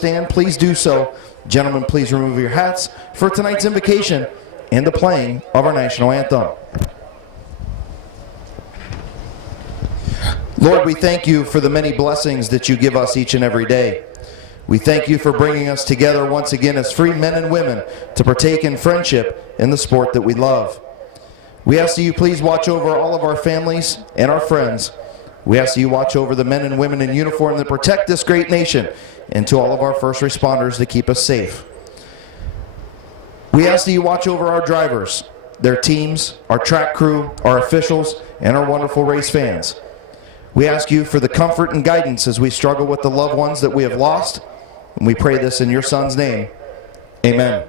stand, please do so. Gentlemen, please remove your hats for tonight's invocation and the playing of our national anthem. Lord, we thank you for the many blessings that you give us each and every day. We thank you for bringing us together once again as free men and women to partake in friendship in the sport that we love. We ask that you please watch over all of our families and our friends. We ask that you watch over the men and women in uniform that protect this great nation, and to all of our first responders to keep us safe. We ask that you watch over our drivers, their teams, our track crew, our officials, and our wonderful race fans. We ask you for the comfort and guidance as we struggle with the loved ones that we have lost, and we pray this in your Son's name. Amen.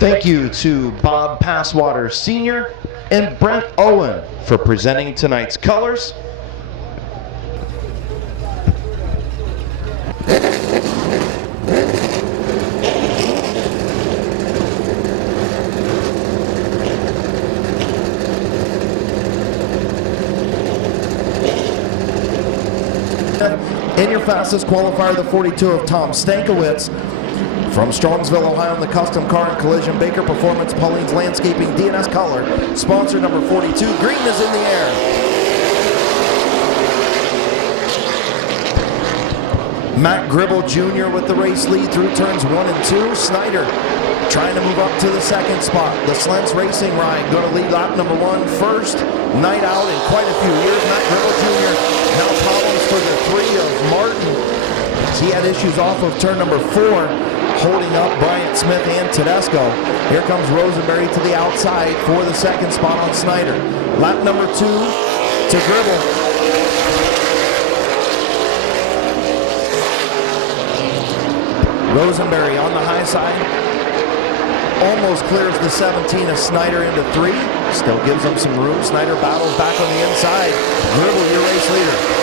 Thank you to Bob Passwater Sr. and Brent Owen for presenting tonight's colors. In your fastest qualifier, the 42 of Tom Stankiewicz. From Strongsville, Ohio, in the Custom Car and Collision Baker Performance, Pauline's Landscaping, DNS Color. Sponsor number 42, green is in the air. Matt Gribble Jr. with the race lead through turns 1 and 2. Snyder trying to move up to the second spot. The Slents Racing Ride going to lead lap number 1. First night out in quite a few years. Matt Gribble Jr. now problems for the 3 of Martin. He had issues off of turn number 4. Holding up Bryant Smith and Tedesco. Here comes Rosenberry to the outside for the second spot on Snyder. Lap number 2 to Gribble. Rosenberry on the high side. Almost clears the 17 of Snyder into 3. Still gives him some room. Snyder battles back on the inside. Gribble, your race leader.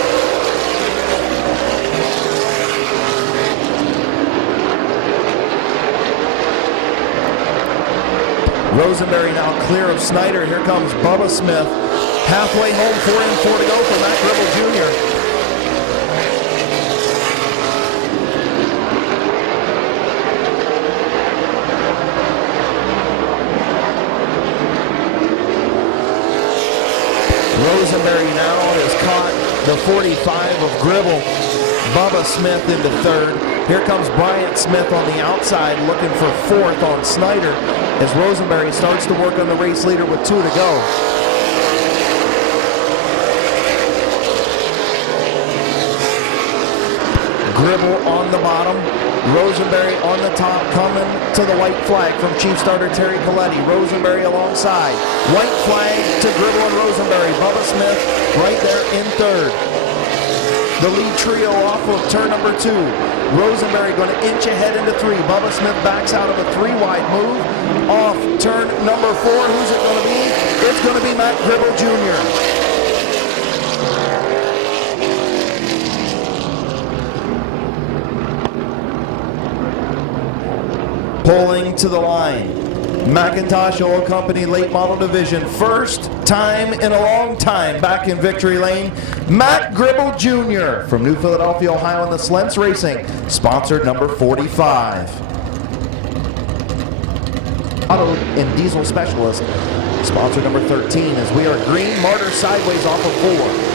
Rosenberry now clear of Snyder. Here comes Bubba Smith. Halfway home, 4 and 4 to go for Matt Gribble Jr. Rosenberry now has caught the 45 of Gribble. Bubba Smith into 3rd. Here comes Bryant Smith on the outside looking for 4th on Snyder as Rosenberry starts to work on the race leader with 2 to go. Gribble on the bottom, Rosenberry on the top, coming to the white flag from Chief Starter Terry Coletti. Rosenberry alongside. White flag to Gribble and Rosenberry. Bubba Smith right there in 3rd. The lead trio off of turn number 2. Rosenberry going to inch ahead into 3. Bubba Smith backs out of a 3-wide move. Off turn number 4. Who's it going to be? It's going to be Matt Gribble Jr. Pulling to the line, McIntosh Oil Company Late Model Division, first time in a long time back in victory lane, Matt Gribble Jr. from New Philadelphia, Ohio in the Slents Racing, sponsored number 45. Auto and Diesel Specialist, sponsor number 13, as we are green, Martyr sideways off of 4.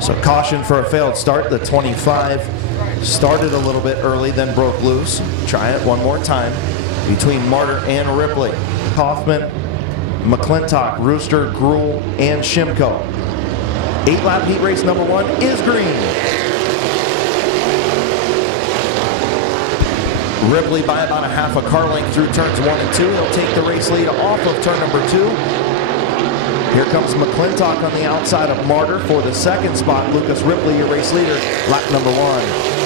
So caution for a failed start. The 25 started a little bit early, then broke loose. Try it one more time between Martyr and Ripley. Kaufman, McClintock, Rooster, Gruhl, and Shimko. 8-lap heat race number 1 is green. Ripley by about a half a car length through turns 1 and 2. He'll take the race lead off of turn number 2. Here comes McClintock on the outside of Martyr for the second spot. Lucas Ripley, your race leader, lap number 1.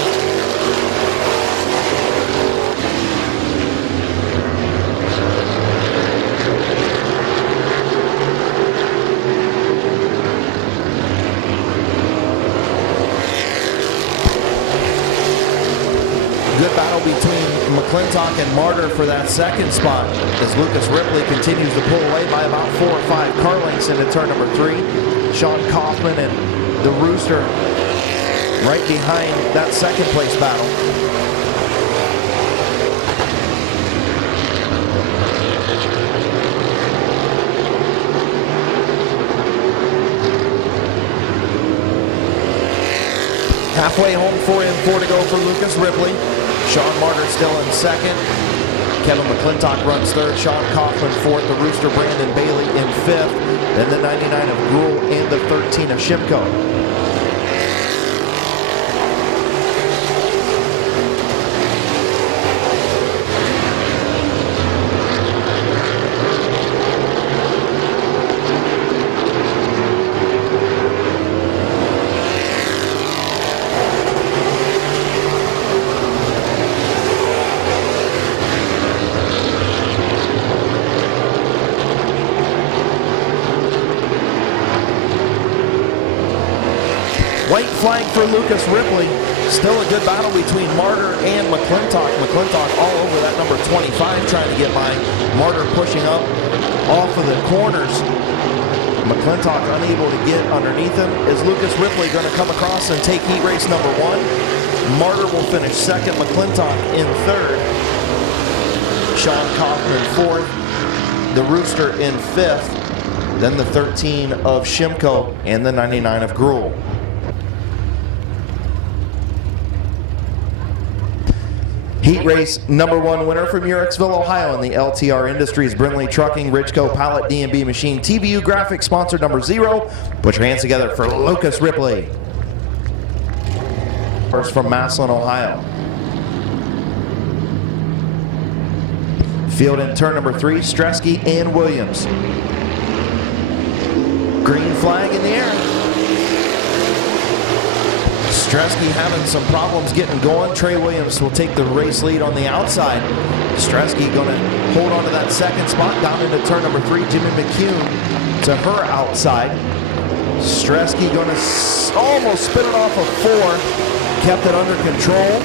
Good battle between McClintock and Martyr for that second spot as Lucas Ripley continues to pull away by about 4 or 5 car lengths into turn number 3. Sean Kaufman and the Rooster right behind that second place battle. Halfway home, 4 and 4 to go for Lucas Ripley. Sean Martyr still in second. Kevin McClintock runs third. Sean Kaufman fourth. The Rooster Brandon Bailey in fifth. Then the 99 of Gruhl and the 13 of Shimko. White flag for Lucas Ripley. Still a good battle between Martyr and McClintock. McClintock all over that number 25 trying to get by. Martyr pushing up off of the corners. McClintock unable to get underneath him. Is Lucas Ripley going to come across and take heat race number 1? Martyr will finish second. McClintock in third. Sean Kaufman fourth. The Rooster in fifth. Then the 13 of Shimko and the 99 of Gruhl. Heat race number 1 winner from Uricksville, Ohio in the LTR Industries, Brindley Trucking, Ridgeco Pallet, D&B Machine, TVU Graphics, sponsor number 0. Put your hands together for Lucas Ripley. First from Massillon, Ohio. Field in turn number 3, Stresky and Williams. Green flag in the air. Stresky having some problems getting going. Trey Williams will take the race lead on the outside. Stresky going to hold on to that second spot down into turn number 3. Jimmy McCune to her outside. Stresky going to almost spin it off of 4. Kept it under control.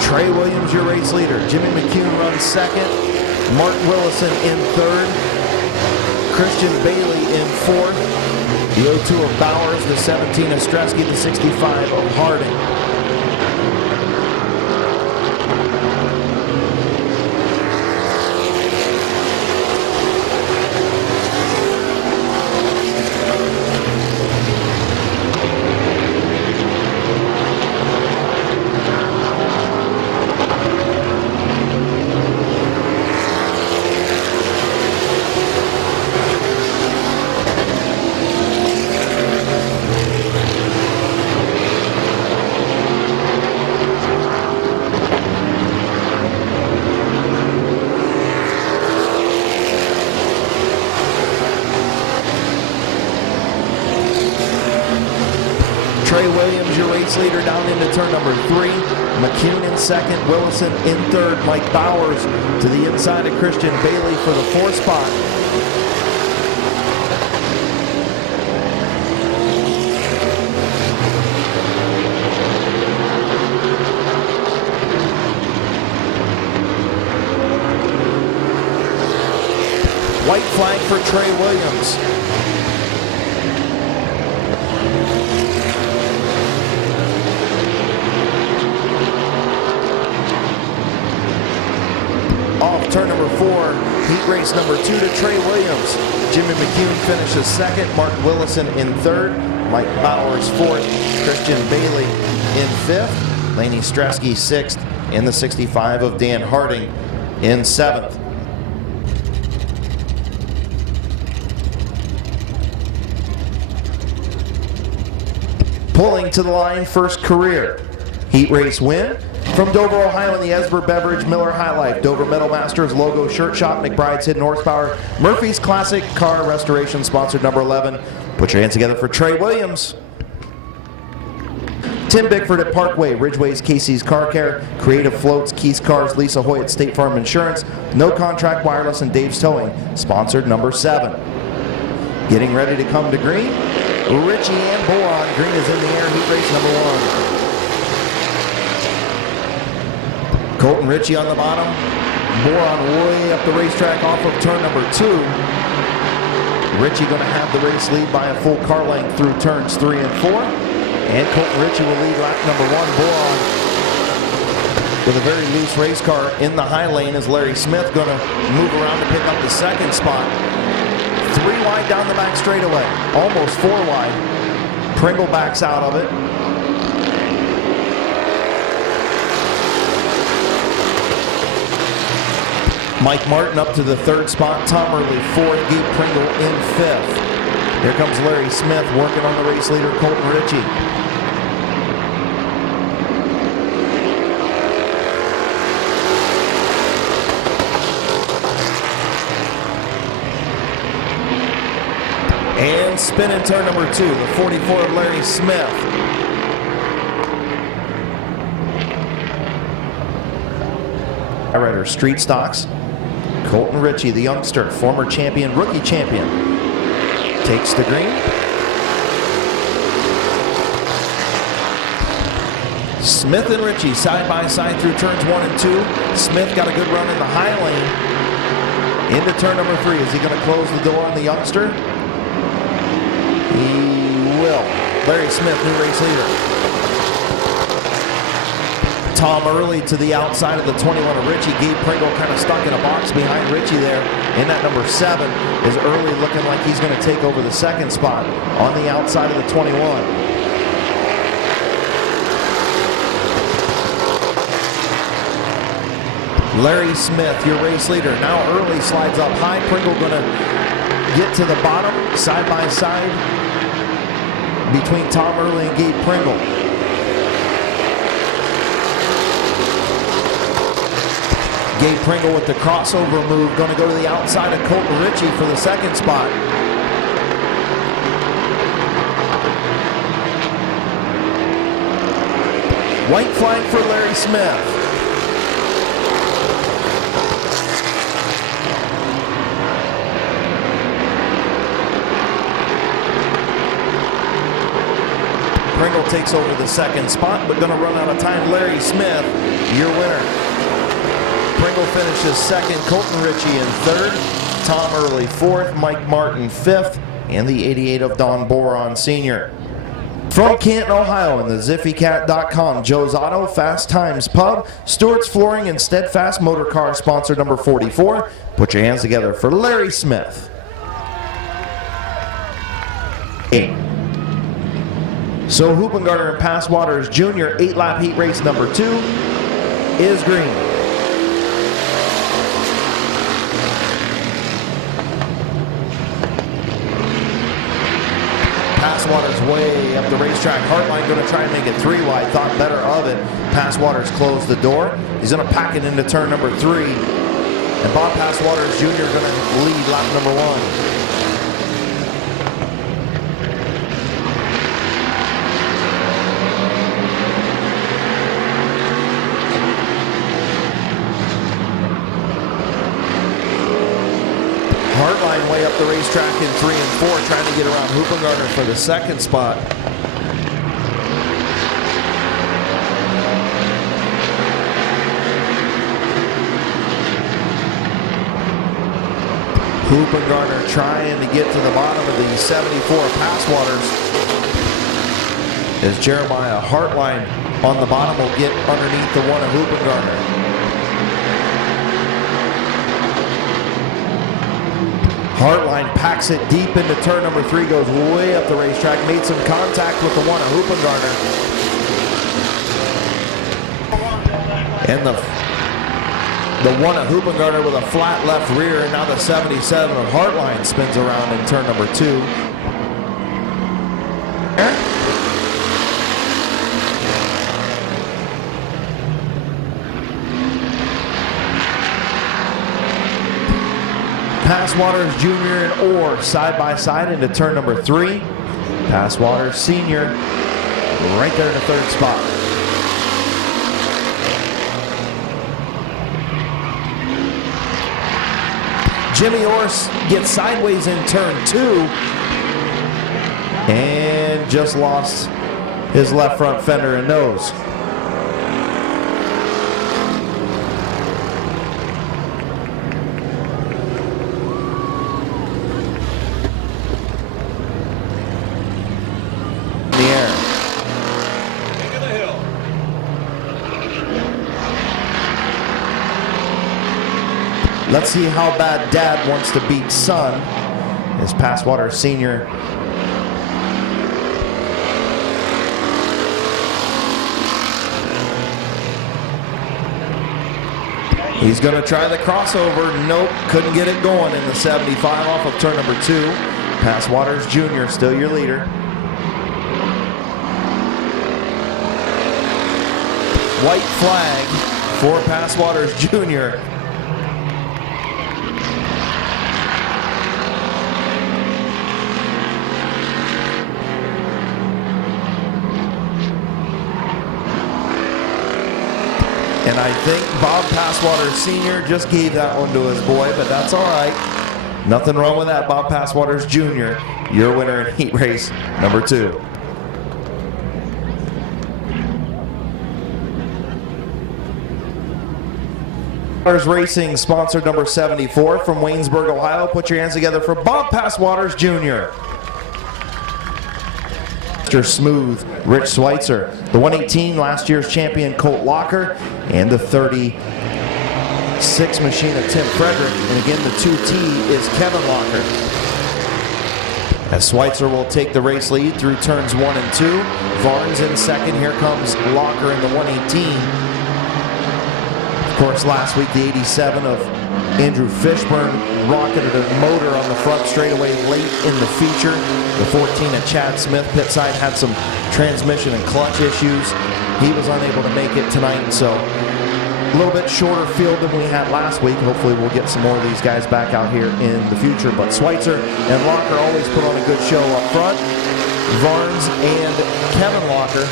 Trey Williams, your race leader. Jimmy McCune runs second. Mark Willison in third. Christian Bailey in fourth. The 02 of Bowers, the 17 of Stresky, the 65 of Harding. Trey Williams, your race leader, down into turn number 3. McCune in second, Willison in third. Mike Bowers to the inside of Christian Bailey for the 4th spot. White flag for Trey Williams. Off turn number 4, heat race number 2 to Trey Williams. Jimmy McCune finishes second, Mark Willison in third, Mike Bowers 4th, Christian Bailey in 5th, Laney Stresky 6th, and the 65 of Dan Harding in 7th. Pulling to the line, first career heat race win from Dover, Ohio in the Esber Beverage Miller High Life, Dover Metal Masters Logo Shirt Shop, McBride's Hidden Horsepower, Murphy's Classic Car Restoration, sponsored number 11. Put your hands together for Trey Williams. Tim Bickford at Parkway, Ridgeway's Casey's Car Care, Creative Floats, Keys Cars, Lisa Hoy at State Farm Insurance, No Contract Wireless, and Dave's Towing, sponsored number 7. Getting ready to come to green, Richie and Boron. Green is in the air, heat race number 1. Colton Ritchie on the bottom. Boron way up the racetrack off of turn number 2. Ritchie going to have the race lead by a full car length through turns 3 and 4. And Colton Ritchie will lead lap number 1. Boron with a very loose race car in the high lane as Larry Smith going to move around to pick up the 2nd spot. 3 wide down the back straightaway, almost 4 wide. Pringle backs out of it. Mike Martin up to the 3rd spot, Tom Early 4th, Gabe Pringle in 5th. Here comes Larry Smith working on the race leader, Colton Ritchie. And spin in turn number 2, the 44 of Larry Smith. Rider Street Stocks. Colton Ritchie, the youngster, former champion, rookie champion, takes the green. Smith and Ritchie side by side through turns 1 and 2. Smith got a good run in the high lane. Into turn number 3. Is he going to close the door on the youngster? He will. Larry Smith, new race leader. Tom Early to the outside of the 21 of Ritchie. Gabe Pringle kind of stuck in a box behind Ritchie there. In that number 7 is Early looking like he's going to take over the 2nd spot on the outside of the 21. Larry Smith, your race leader. Now Early slides up high. Pringle going to get to the bottom, side by side between Tom Early and Gabe Pringle. Gabe Pringle with the crossover move, going to go to the outside of Colton Ritchie for the 2nd spot. White flag for Larry Smith. Pringle takes over the 2nd spot, but going to run out of time. Larry Smith, your winner. Pringle finishes 2nd, Colton Ritchie in 3rd, Tom Early 4th, Mike Martin 5th, and the 88 of Don Boron Sr. From Canton, Ohio, and the ZiffyCat.com, Joe's Auto, Fast Times Pub, Stewart's Flooring, and Steadfast Motor Car, sponsor number 44. Put your hands together for Larry Smith. 8. So Hoopengarter and Passwaters Jr. 8-lap heat race number 2 is green. Passwaters way up the racetrack. Hartline going to try and make it 3 wide. Thought better of it. Passwaters closed the door. He's going to pack it into turn number 3. And Bob Passwaters Jr. going to lead lap number 1. racetrack in 3 and 4, trying to get around Hoopengartner for the second spot. Hoopengartner trying to get to the bottom of the 74 pass waters, as Jeremiah Hartline on the bottom will get underneath the one of Hoopengartner. Hartline packs it deep into turn number 3, goes way up the racetrack, made some contact with the one of Hoopengartner. And the one of Hoopengartner with a flat left rear, and now the 77 of Hartline spins around in turn number 2. Passwaters Jr. and Orr side by side into turn number 3. Passwaters Sr. right there in the third spot. Jimmy Orr gets sideways in turn 2 and just lost his left front fender and nose. Let's see how bad Dad wants to beat Son, as Passwater Sr. He's going to try the crossover. Nope, couldn't get it going in the 75 off of turn number 2. Passwaters Jr. still your leader. White flag for Passwaters Jr. And I think Bob Passwater Sr. just gave that one to his boy, but that's all right. Nothing wrong with that, Bob Passwaters Jr. Your winner in heat race number 2. Racing sponsor number 74 from Waynesburg, Ohio. Put your hands together for Bob Passwaters Jr. Mr. Smooth, Rich Schweitzer. The 118, last year's champion Colt Locker, and the 36 machine of Tim Frederick. And again, the 2T is Kevin Locker. As Schweitzer will take the race lead through turns 1 and 2. Varnes in second. Here comes Locker in the 118. Of course, last week the 87 of Andrew Fishburne rocketed a motor on the front straightaway late in the feature. The 14 of Chad Smith pit side had some transmission and clutch issues. He was unable to make it tonight, so a little bit shorter field than we had last week. Hopefully we'll get some more of these guys back out here in the future. But Schweitzer and Locker always put on a good show up front. Varnes and Kevin Locker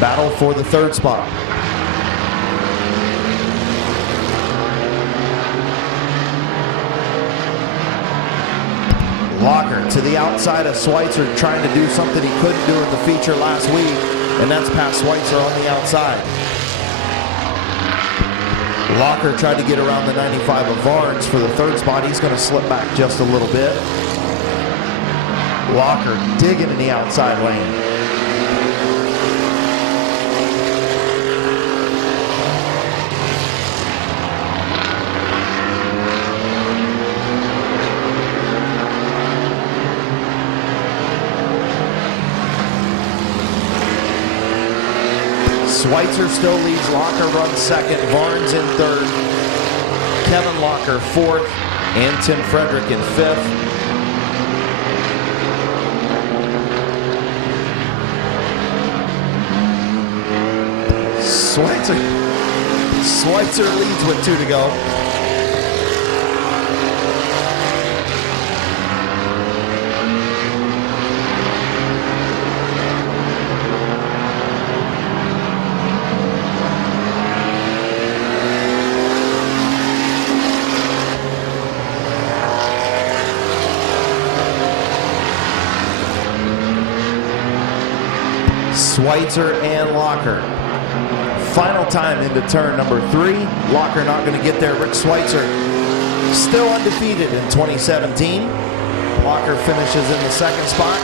battle for the third spot. Locker to the outside of Schweitzer, trying to do something he couldn't do in the feature last week, and that's past Schweitzer on the outside. Locker tried to get around the 95 of Varnes for the third spot. He's going to slip back just a little bit. Locker digging in the outside lane. Schweitzer still leads. Locker runs second. Varnes in third. Kevin Locker fourth. And Tim Frederick in fifth. Schweitzer leads with 2 to go. Schweitzer and Locker. Final time into turn number 3. Locker not going to get there. Rick Schweitzer still undefeated in 2017. Locker finishes in the second spot.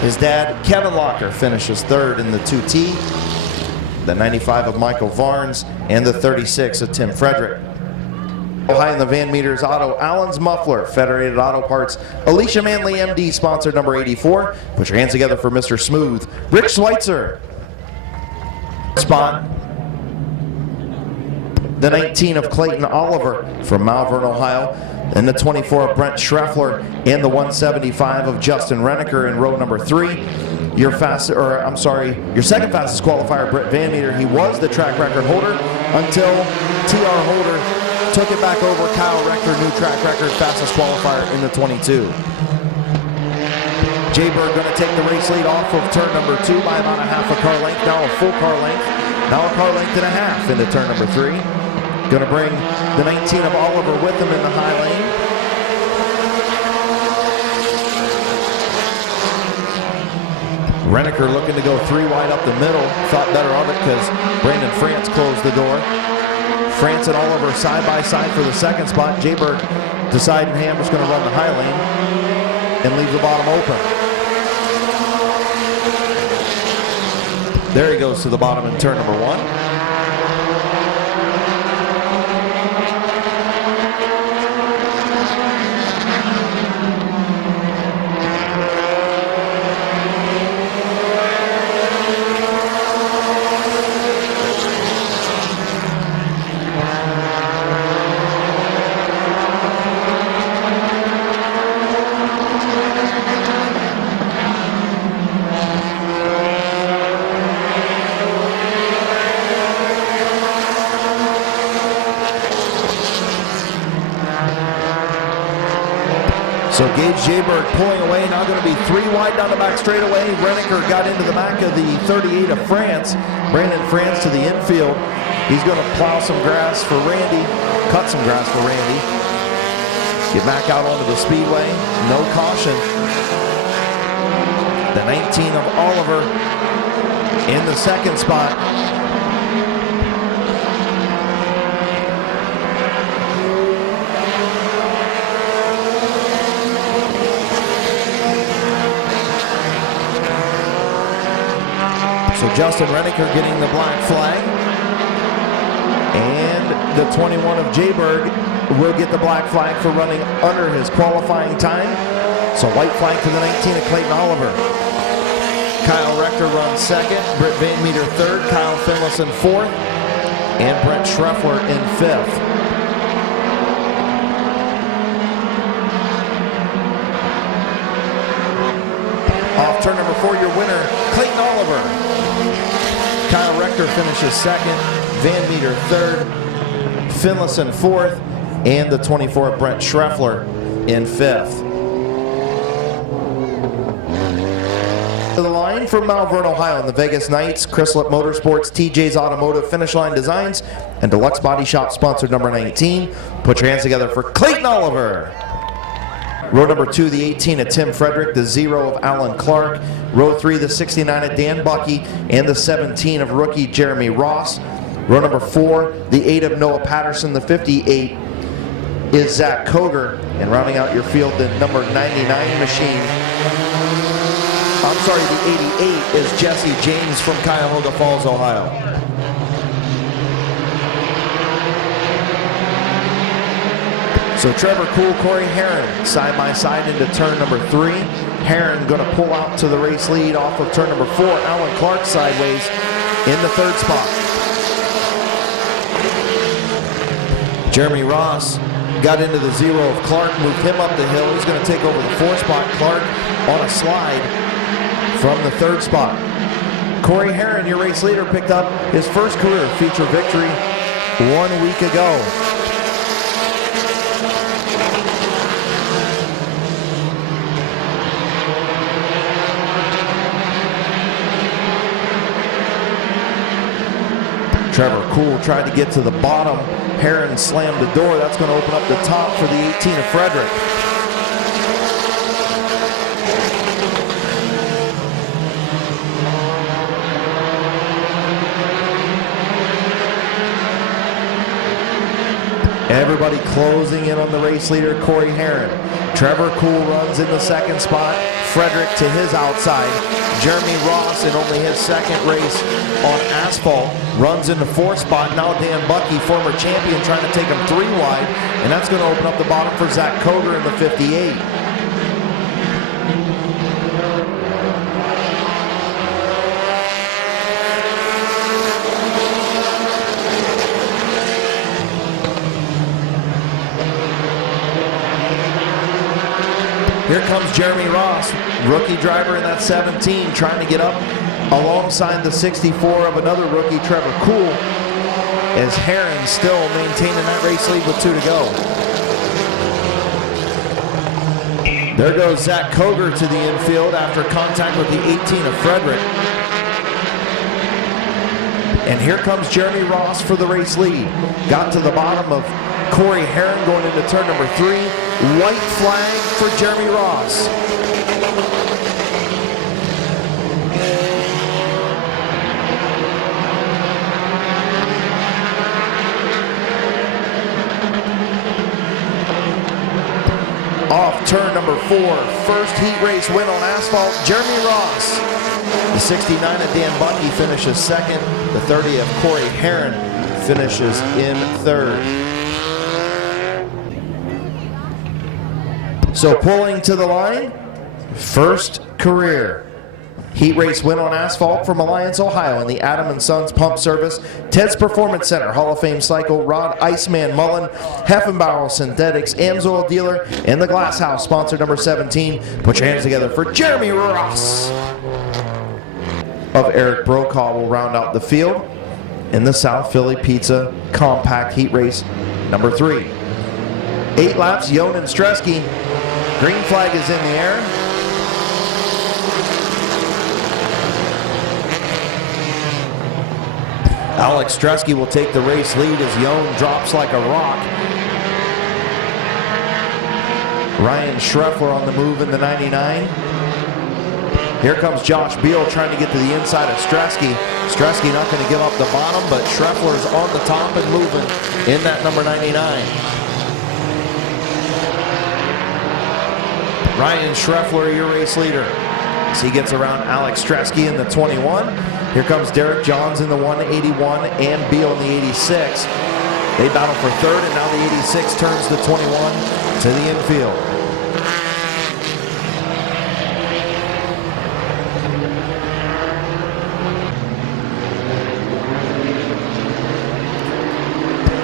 His dad, Kevin Locker, finishes third in the 2T. The 95 of Michael Varnes and the 36 of Tim Frederick. High in the Van Meters Auto, Allen's Muffler, Federated Auto Parts, Alicia Manley MD, sponsored number 84. Put your hands together for Mr. Smooth, Rick Schweitzer. Spot. The 19 of Clayton Oliver from Malvern, Ohio. And the 24 of Brent Schreffler and the 175 of Justin Renneker in row number 3. Your second fastest qualifier, Brett Van Meter. He was the track record holder until TR Holder took it back over. Kyle Rector, new track record, fastest qualifier in the 22. Jay Berg going to take the race lead off of turn number 2 by about a half a car length. Now a full car length. Now a car length and a half into turn number 3. Going to bring the 19 of Oliver with him in the high lane. Renneker looking to go 3 wide up the middle. Thought better of it because Brandon France closed the door. France and Oliver side by side for the second spot. Jayberg deciding, hey, I'm just going to run the high lane and leave the bottom open. There he goes to the bottom in turn number 1. So Gage Jayberg pulling away, now going to be 3 wide down the back straightaway. Renneker got into the back of the 38 of France. Brandon France to the infield. He's going to plow some grass for Randy, cut some grass for Randy. Get back out onto the speedway, no caution. The 19 of Oliver in the second spot. So Justin Renneker getting the black flag. And the 21 of Jayberg will get the black flag for running under his qualifying time. So white flag to the 19 of Clayton Oliver. Kyle Rector runs second. Britt Van Meter third. Kyle Finlayson fourth. And Brent Schreffler in fifth. Off turn number 4, your winner, Clayton Oliver. Kyle Rector finishes second, Van Meter third, Finlayson fourth, and the 24 Brent Schreffler in fifth. To the line from Malvern, Ohio in the Vegas Knights, Chrysalit Motorsports, TJ's Automotive, Finish Line Designs, and Deluxe Body Shop, sponsored number 19. Put your hands together for Clayton Oliver. Row number 2, the 18 of Tim Frederick, the 0 of Alan Clark. Row 3, the 69 of Dan Bucky, and the 17 of rookie Jeremy Ross. Row number 4, the 8 of Noah Patterson, the 58 is Zach Koger. And rounding out your field, the number 99 machine. I'm sorry, the 88 is Jesse James from Cuyahoga Falls, Ohio. So Trevor Cool, Corey Herron, side by side into turn number 3. Herron going to pull out to the race lead off of turn number 4. Alan Clark sideways in the third spot. Jeremy Ross got into the 0 of Clark, moved him up the hill. He's going to take over the 4th spot. Clark on a slide from the 3rd spot. Corey Herron, your race leader, picked up his first career feature victory 1 week ago. Trevor Cool tried to get to the bottom. Herron slammed the door. That's going to open up the top for the 18 of Frederick. Everybody closing in on the race leader, Corey Heron. Trevor Cool runs in the second spot. Frederick to his outside. Jeremy Ross, in only his second race on asphalt, runs in the fourth spot. Now Dan Bucky, former champion, trying to take him 3 wide, and that's going to open up the bottom for Zach Koger in the 58. Here comes Jeremy Ross, rookie driver in that 17, trying to get up alongside the 64 of another rookie, Trevor Cool, as Heron still maintaining that race lead with 2 to go. There goes Zach Koger to the infield after contact with the 18 of Frederick. And here comes Jeremy Ross for the race lead. Got to the bottom of Corey Heron going into turn number 3. White flag for Jeremy Ross. Off turn number 4, first heat race win on asphalt, Jeremy Ross. The 69 of Dan Bucky finishes second. The 30 of Corey Heron finishes in third. So pulling to the line, first career heat race win on asphalt from Alliance, Ohio in the Adam & Sons Pump Service, Ted's Performance Center, Hall of Fame Cycle, Rod Iceman Mullen, Heffenbauer Synthetics, Amsoil Dealer, and the Glass House, sponsor number 17. Put your hands together for Jeremy Ross. Of Eric Brokaw will round out the field in the South Philly Pizza Compact Heat Race number 3. 8 laps, Yon and Stresky. Green flag is in the air. Alex Stresky will take the race lead as Yon drops like a rock. Ryan Schreffler on the move in the 99. Here comes Josh Beal trying to get to the inside of Stresky. Stresky not going to give up the bottom, but Schreffler's on the top and moving in that number 99. Ryan Schreffler, your race leader, as he gets around Alex Stresky in the 21. Here comes Derek Johns in the 181 and Beal in the 86. They battle for third, and now the 86 turns the 21 to the infield.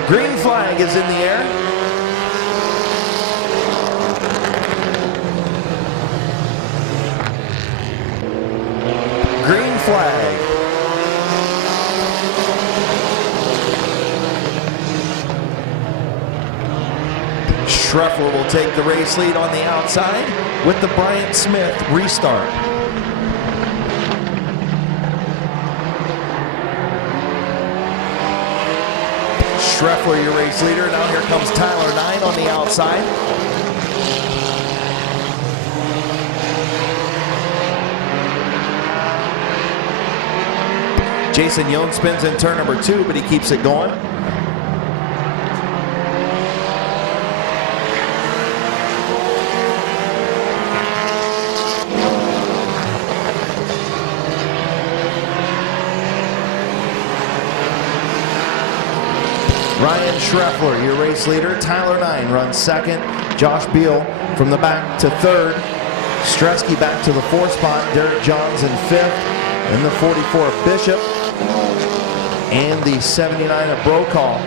Green flag is in the air. Green flag. Schreffler will take the race lead on the outside with the Bryant Smith restart. Schreffler, your race leader. Now here comes Tyler 9 on the outside. Jason Yon spins in turn number 2, but he keeps it going. Ryan Schreffler, your race leader. Tyler 9 runs second. Josh Beal from the back to third. Stresky back to the 4th spot. Derek Johns in 5th. And the 44 of Bishop. And the 79 of Brokaw.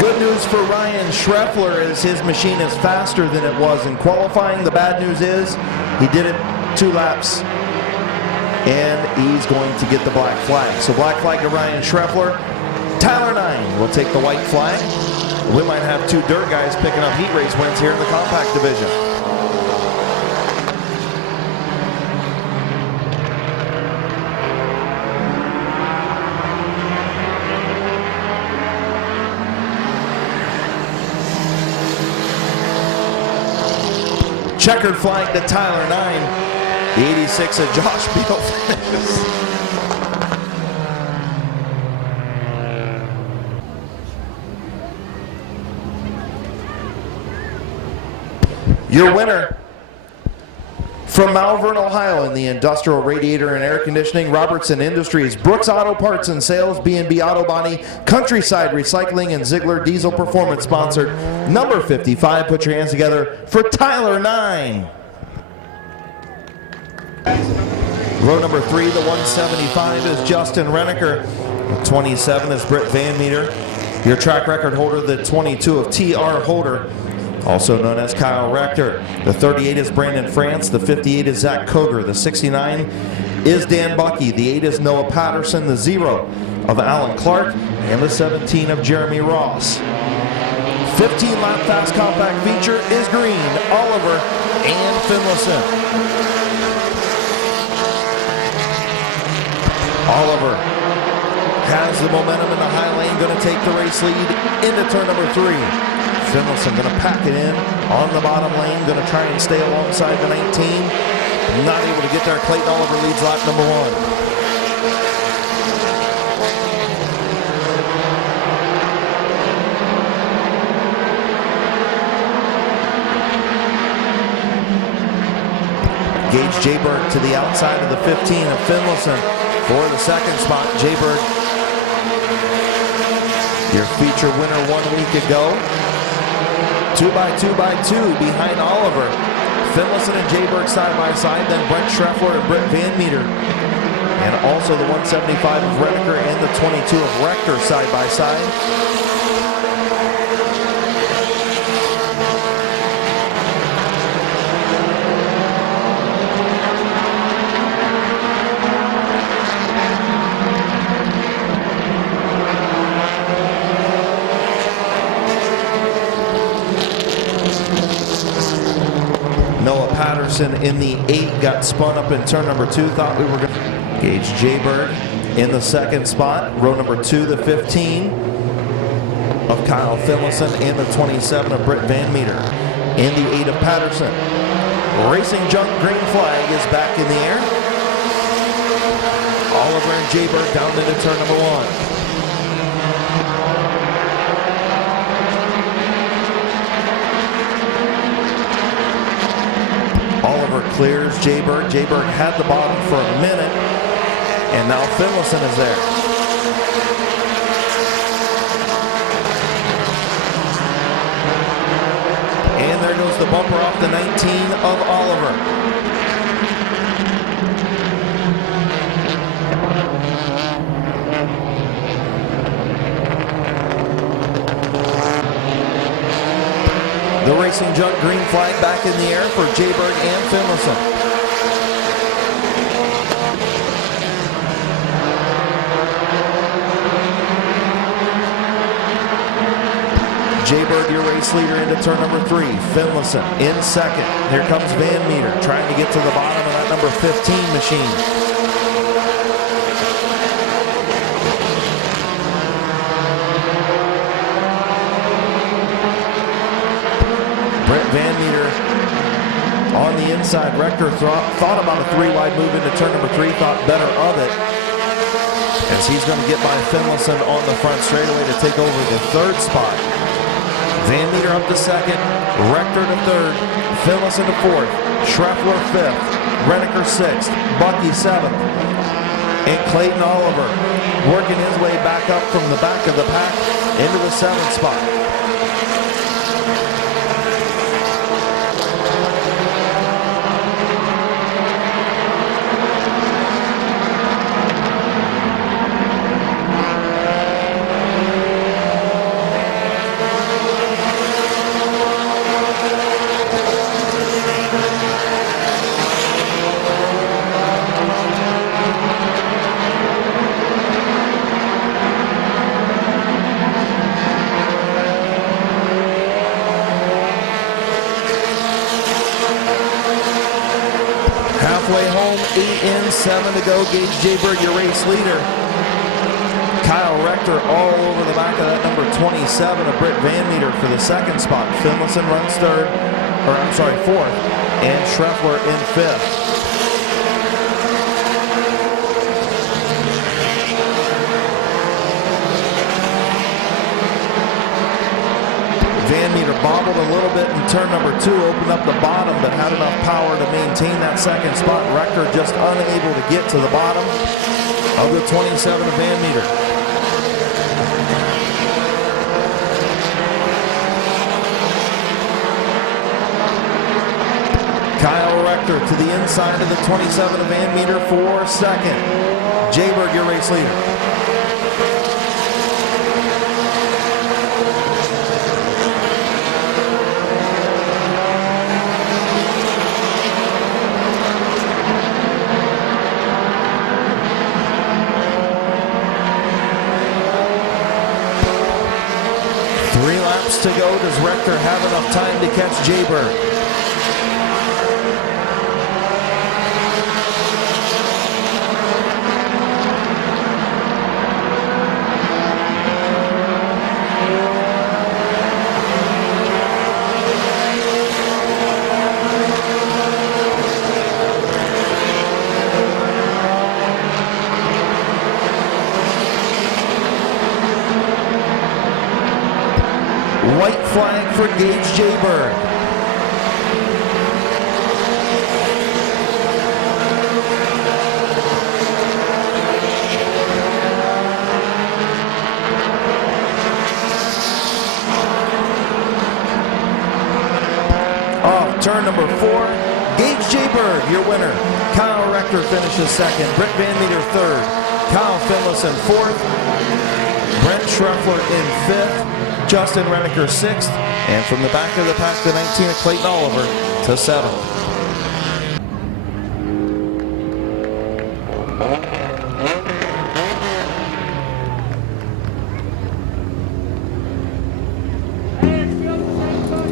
Good news for Ryan Schreffler is his machine is faster than it was in qualifying. The bad news is he did it 2 laps and he's going to get the black flag. So black flag to Ryan Schreffler. Tyler 9 will take the white flag. We might have two dirt guys picking up heat race wins here in the compact division. Checkered flag to Tyler 9. The 86 of Josh Beal finishes. Your winner from Malvern, Ohio in the Industrial Radiator and Air Conditioning, Robertson Industries, Brooks Auto Parts and Sales, B&B Auto Body, Countryside Recycling, and Ziegler Diesel Performance sponsored. Number 55, put your hands together for Tyler 9. Row number 3, the 175 is Justin Renneker. The 27 is Britt Van Meter. Your track record holder, the 22 of T.R. Holder, also known as Kyle Rector. The 38 is Brandon France. The 58 is Zach Koger. The 69 is Dan Bucky. The 8 is Noah Patterson. The 0 of Alan Clark. And the 17 of Jeremy Ross. 15 lap fast compact feature is Green, Oliver, and Finlayson. Oliver has the momentum in the high lane, going to take the race lead into turn number 3. Finlayson going to pack it in on the bottom lane, going to try and stay alongside the 19. Not able to get there. Clayton Oliver leads lap number 1. Gage Jayberg to the outside of the 15 of Finlayson for the second spot. Jayberg, your feature winner 1 week ago. 2x2 behind Oliver. Finlayson and Jayberg side by side, then Brent Schreffler and Britt Van Meter. And also the 175 of Renneker and the 22 of Rector side by side. Patterson in the 8 got spun up in turn number 2. Thought we were going to Gage Jayberg in the second spot. Row number 2, the 15 of Kyle Finlayson and the 27 of Britt Van Meter. In the 8 of Patterson. Racing Junk green flag is back in the air. Oliver and Jayberg down into turn number 1. Clears Jayberg. Jayberg had the bottom for a minute, and now Finlayson is there. And there goes the bumper off the 19 of Oliver. The Racing Junk green flag back in the air for Jayberg and Finlayson. Jayberg, your race leader, into turn number 3. Finlayson in second. Here comes Van Meter trying to get to the bottom of that number 15 machine. Van Meter on the inside. Rector thought about a 3-wide move into turn number 3, thought better of it, as he's going to get by Finlayson on the front straightaway to take over the 3rd spot. Van Meter up to 2nd, Rector to 3rd, Finlayson to 4th, Schreffler 5th, Renneker 6th, Bucky 7th, and Clayton Oliver working his way back up from the back of the pack into the 7th spot. way home, 8 in, 7 to go. Gage Jayberg, your race leader. Kyle Rector all over the back of that number 27 of Britt Van Meter for the second spot. Finlayson runs fourth, and Schreffler in fifth. Van Meter bobbled a little bit in turn number 2, opened up the bottom, but had enough power to maintain that second spot. Rector just unable to get to the bottom of the 27 of Van Meter. Kyle Rector to the inside of the 27 of Van Meter for second. Jayberg, your race leader. To go. Does Rector have enough time to catch Jayberg? White flag for Gage Jayberg. Off turn number 4, Gage Jayberg, your winner. Kyle Rector finishes second. Britt Van Meter third. Kyle Finlayson fourth. Brent Schreffler in fifth. Justin Renneker 6th, and from the back of the pack, the 19 of Clayton Oliver to 7th.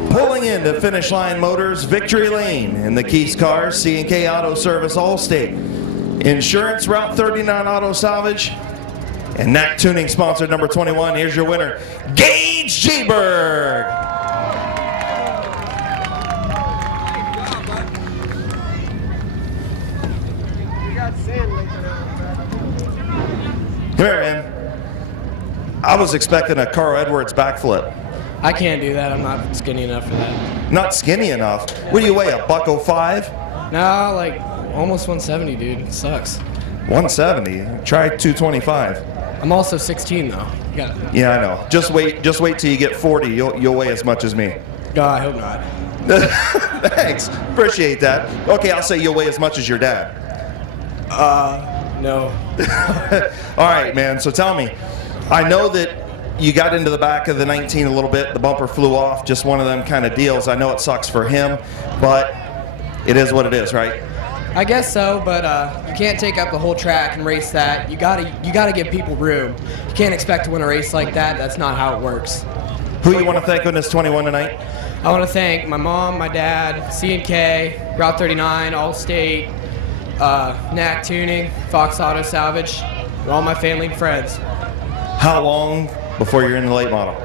Pulling into Finish Line Motors, Victory Lane in the Keys Cars, C&K Auto Service Allstate, Insurance, Route 39 Auto Salvage, and Knack Tuning sponsored number 21. Here's your winner, Gage Jayberg. Come here, man. I was expecting a Carl Edwards backflip. I can't do that. I'm not skinny enough for that. Not skinny enough? What do you weigh, a $105? No, like almost 170, dude. It sucks. 170? Try 225. I'm also 16 though. Yeah, I know. Just wait till you get 40. You'll weigh as much as me. God, I hope not. Thanks. Appreciate that. Okay, I'll say you'll weigh as much as your dad. No. All right, man. So tell me, I know that you got into the back of the 19 a little bit. The bumper flew off. Just one of them kind of deals. I know it sucks for him, but it is what it is, right? I guess so, but you can't take up the whole track and race that. You gotta give people room. You can't expect to win a race like that. That's not how it works. Who you want to thank on this 21 tonight? I want to thank my mom, my dad, C&K, Route 39, Allstate, Knack Tuning, Fox Auto Salvage, and all my family and friends. How long before you're in the late model?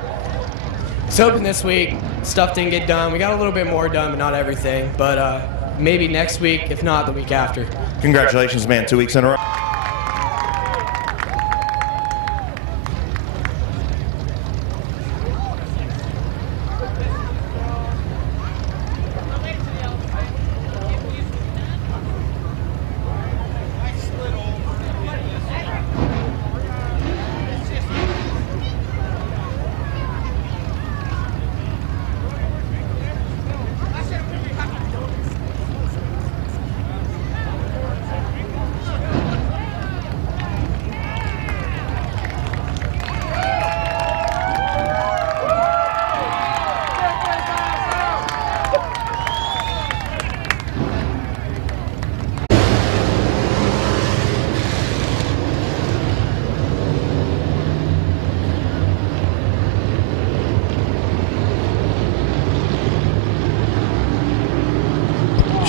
It's hoping this week. Stuff didn't get done. We got a little bit more done, but not everything. But maybe next week, if not the week after. Congratulations, man. 2 weeks in a row.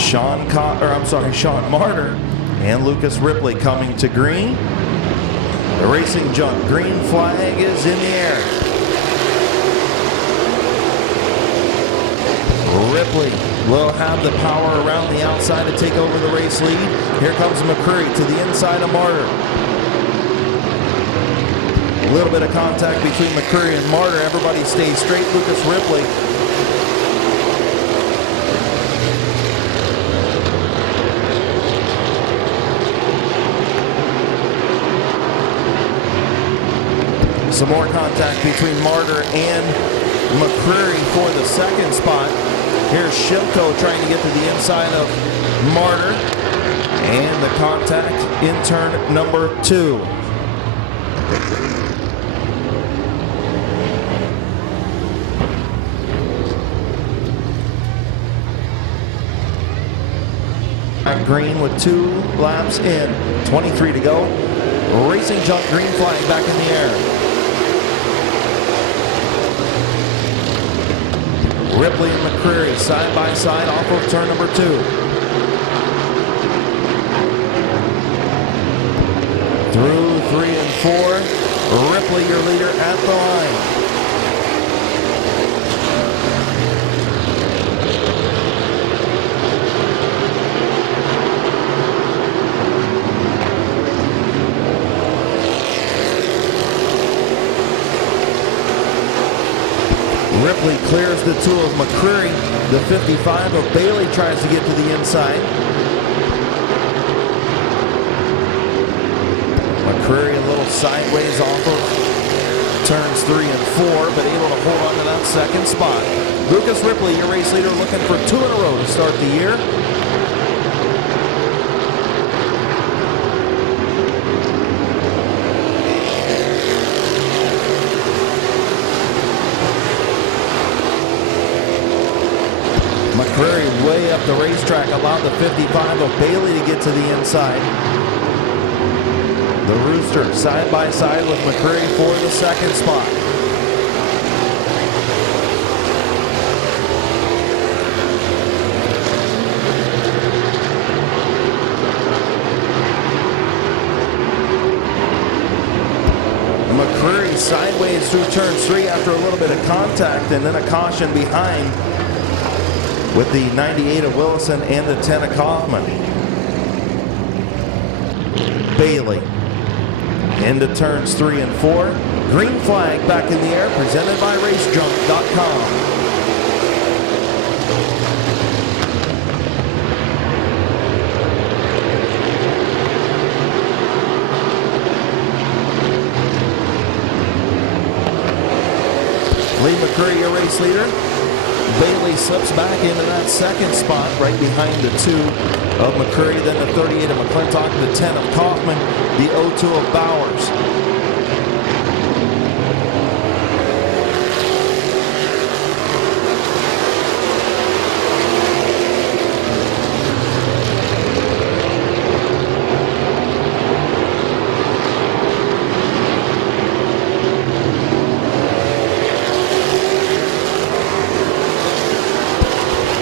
Sean Martyr and Lucas Ripley coming to green. The racing junk green flag is in the air. Ripley will have the power around the outside to take over the race lead. Here comes McCreary to the inside of Martyr. A little bit of contact between McCreary and Martyr. Everybody stays straight. Lucas Ripley some more contact between Martyr and McCreary for the second spot. Here's Shimko trying to get to the inside of Martyr. And the contact in turn number 2. Green with 2 laps in. 23 to go. Racing junk green flag back in the air. Ripley and McCreary side by side off of turn number 2. Through 3 and 4. Ripley, your leader at the line. Ripley clears the 2 of McCreary. The 55 of Bailey tries to get to the inside. McCreary a little sideways off of turns 3 and 4, but able to hold on to that second spot. Lucas Ripley, your race leader, looking for 2 in a row to start the year. McCreary way up the racetrack, allowed the 55 of Bailey to get to the inside. The Rooster side by side with McCreary for the second spot. McCreary sideways through turn 3 after a little bit of contact, and then a caution behind with the 98 of Willison and the 10 of Kaufman. Bailey into turns 3 and 4. Green flag back in the air, presented by RaceJunk.com. Lee McCreary, your race leader. Bailey slips back into that second spot, right behind the 2 of McCreary, then the 38 of McClintock, the 10 of Kaufman, the 02 of Bowers.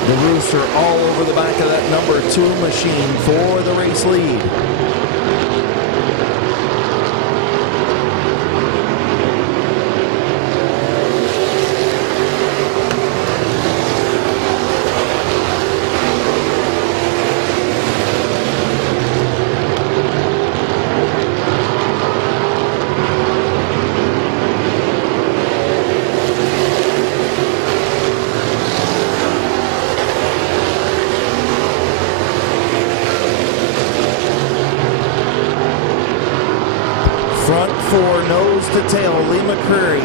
The Rooster all over the back of that number 2 machine for the race lead. Front 4, nose to tail, Lee McCreary,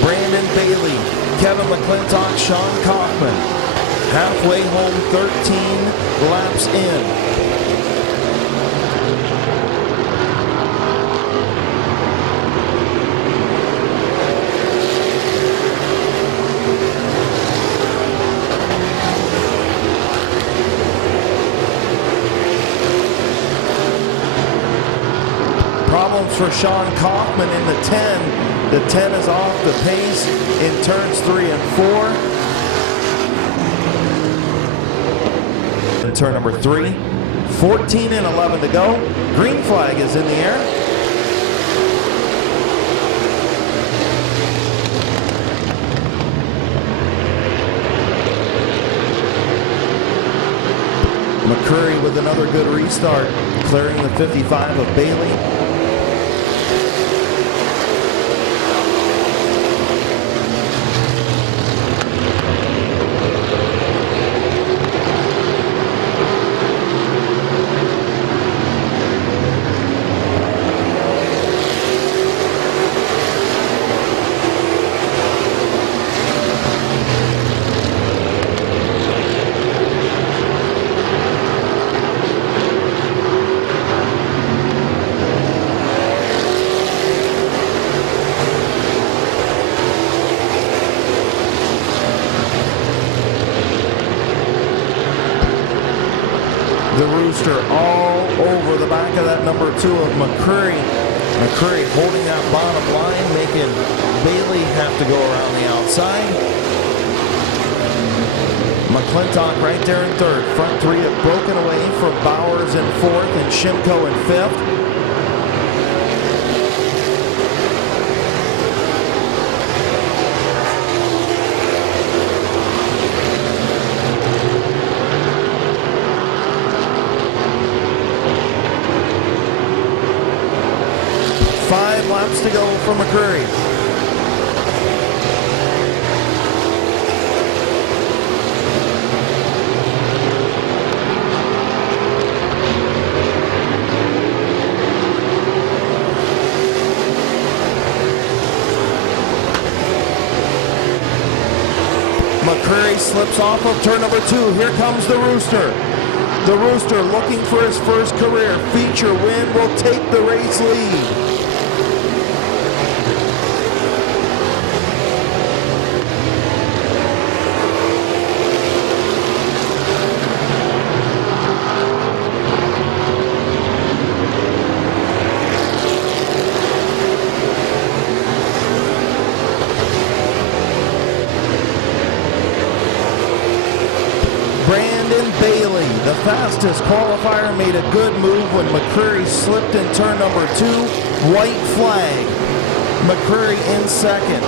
Brandon Bailey, Kevin McClintock, Sean Kaufman. Halfway home, 13 laps in. Problems for Sean Kaufman in the 10. The 10 is off the pace in turns 3 and 4. turn number 3. 14 and 11 to go. Green flag is in the air. McCurry with another good restart, clearing the 55 of Bailey. The rooster all over the back of that number 2 of McCurry. McCurry holding that bottom line, making Bailey have to go around the outside. McClintock right there in 3rd. Front 3 have broken away from Bowers in 4th and Shimko in 5th. Laps to go for McCurry. McCurry slips off of turn number 2. Here comes the rooster. The rooster looking for his first career feature win, will take the race lead. Bailey, the fastest qualifier, made a good move when McCurry slipped in turn number 2. White flag. McCurry in 2nd.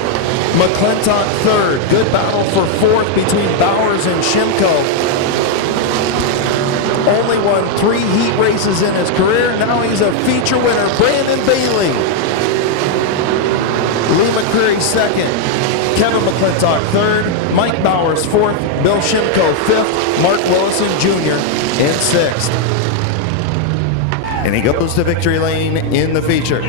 McClintock 3rd. Good battle for 4th between Bowers and Shimko. Only won 3 heat races in his career. Now he's a feature winner. Brandon Bailey. Lee McCurry 2nd. Kevin McClintock 3rd, Mike Bowers 4th, Bill Shimko 5th, Mark Willison Jr. in 6th. And he goes to victory lane in the feature.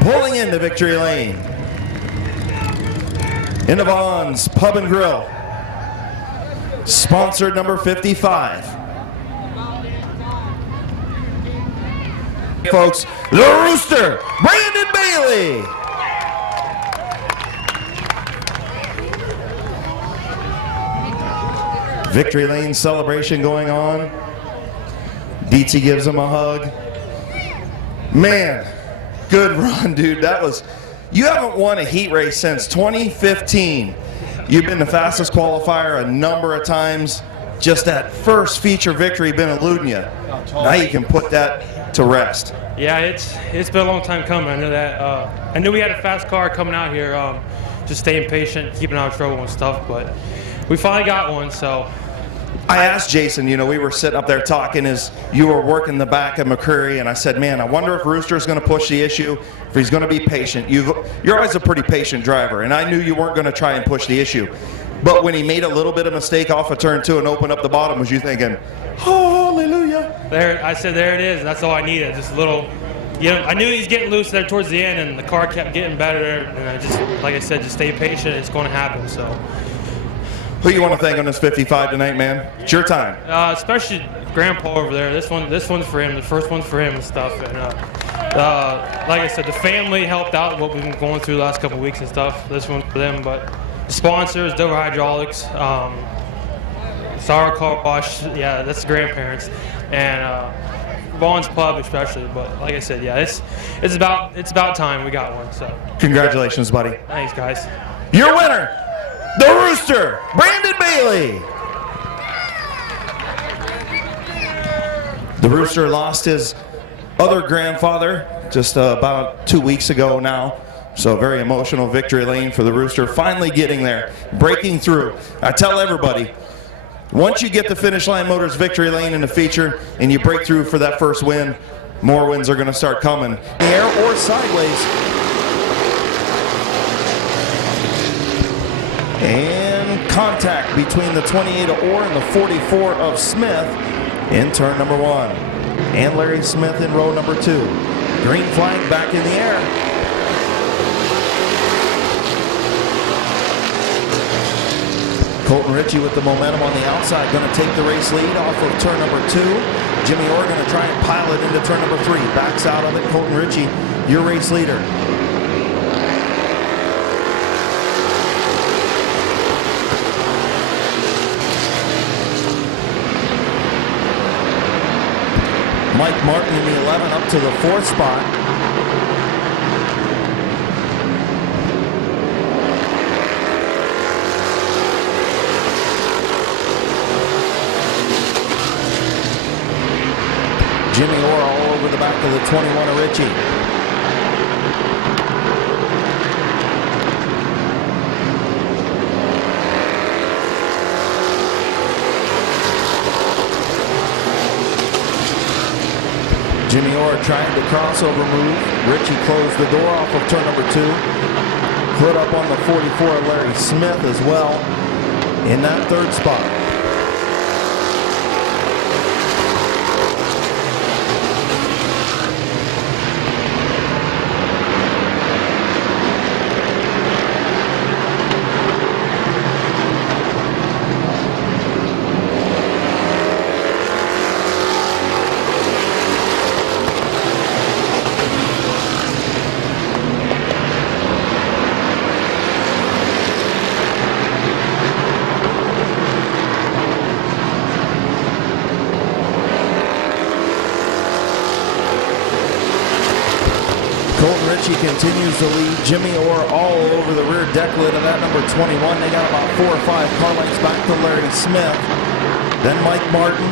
Pulling into victory lane. Into Vaughn's Pub and Grill. Sponsored number 55. Folks, the Rooster, Brandon Bailey. Victory lane celebration going on. DT gives him a hug. Man. Good run, dude. That was, you haven't won a heat race since 2015. You've been the fastest qualifier a number of times. Just that first feature victory been eluding you. Now you can put that to rest. Yeah, it's been a long time coming. I know that. I knew we had a fast car coming out here. Just staying patient, keeping out of trouble and stuff. But we finally got one, so. I asked Jason, you know, we were sitting up there talking as you were working the back of McCurry, and I said, man, I wonder if Rooster's going to push the issue, if he's going to be patient. You're always a pretty patient driver, and I knew you weren't going to try and push the issue. But when he made a little bit of mistake off of turn 2 and opened up the bottom, was you thinking, hallelujah? There, I said, there it is. That's all I needed. Just a little, you know, I knew he was getting loose there towards the end, and the car kept getting better. And I just, like I said, just stay patient. It's going to happen. So, Who you want to thank on this 55 tonight, man? It's your time. Especially Grandpa over there. This one's for him. The first one's for him and stuff. And like I said, the family helped out what we've been going through the last couple of weeks and stuff. This one's for them. But the sponsors, Dover Hydraulics, Sarah Car Wash, yeah, that's the grandparents, and Vaughn's Pub especially. But like I said, yeah, it's about time we got one. So Congratulations, buddy. thanks, guys. Your winner, the Rooster, Brandon Bailey. The Rooster lost his other grandfather just about 2 weeks ago now. So a very emotional victory lane for the Rooster, finally getting there, breaking through. I tell everybody, once you get the Finish Line Motors victory lane in the feature and you break through for that first win, more wins are going to start coming. In the air or sideways. And contact between the 28 of Orr and the 44 of Smith in turn number 1. And Larry Smith in row number 2. Green flag back in the air. Colton Ritchie with the momentum on the outside, going to take the race lead off of turn number 2. Jimmy Orr going to try and pile it into turn number 3. Backs out of it. Colton Ritchie, your race leader. Mike Martin in the 11 up to the 4th spot. Jimmy Orr all over the back of the 21 of Ritchie. Jimmy Orr trying to crossover move. Ritchie closed the door off of turn number 2. Put up on the 44 of Larry Smith as well in that 3rd spot. Colton Ritchie continues to lead. Jimmy Orr all over the rear deck lid of that number 21. They got about 4 or 5 car lengths back to Larry Smith. Then Mike Martin.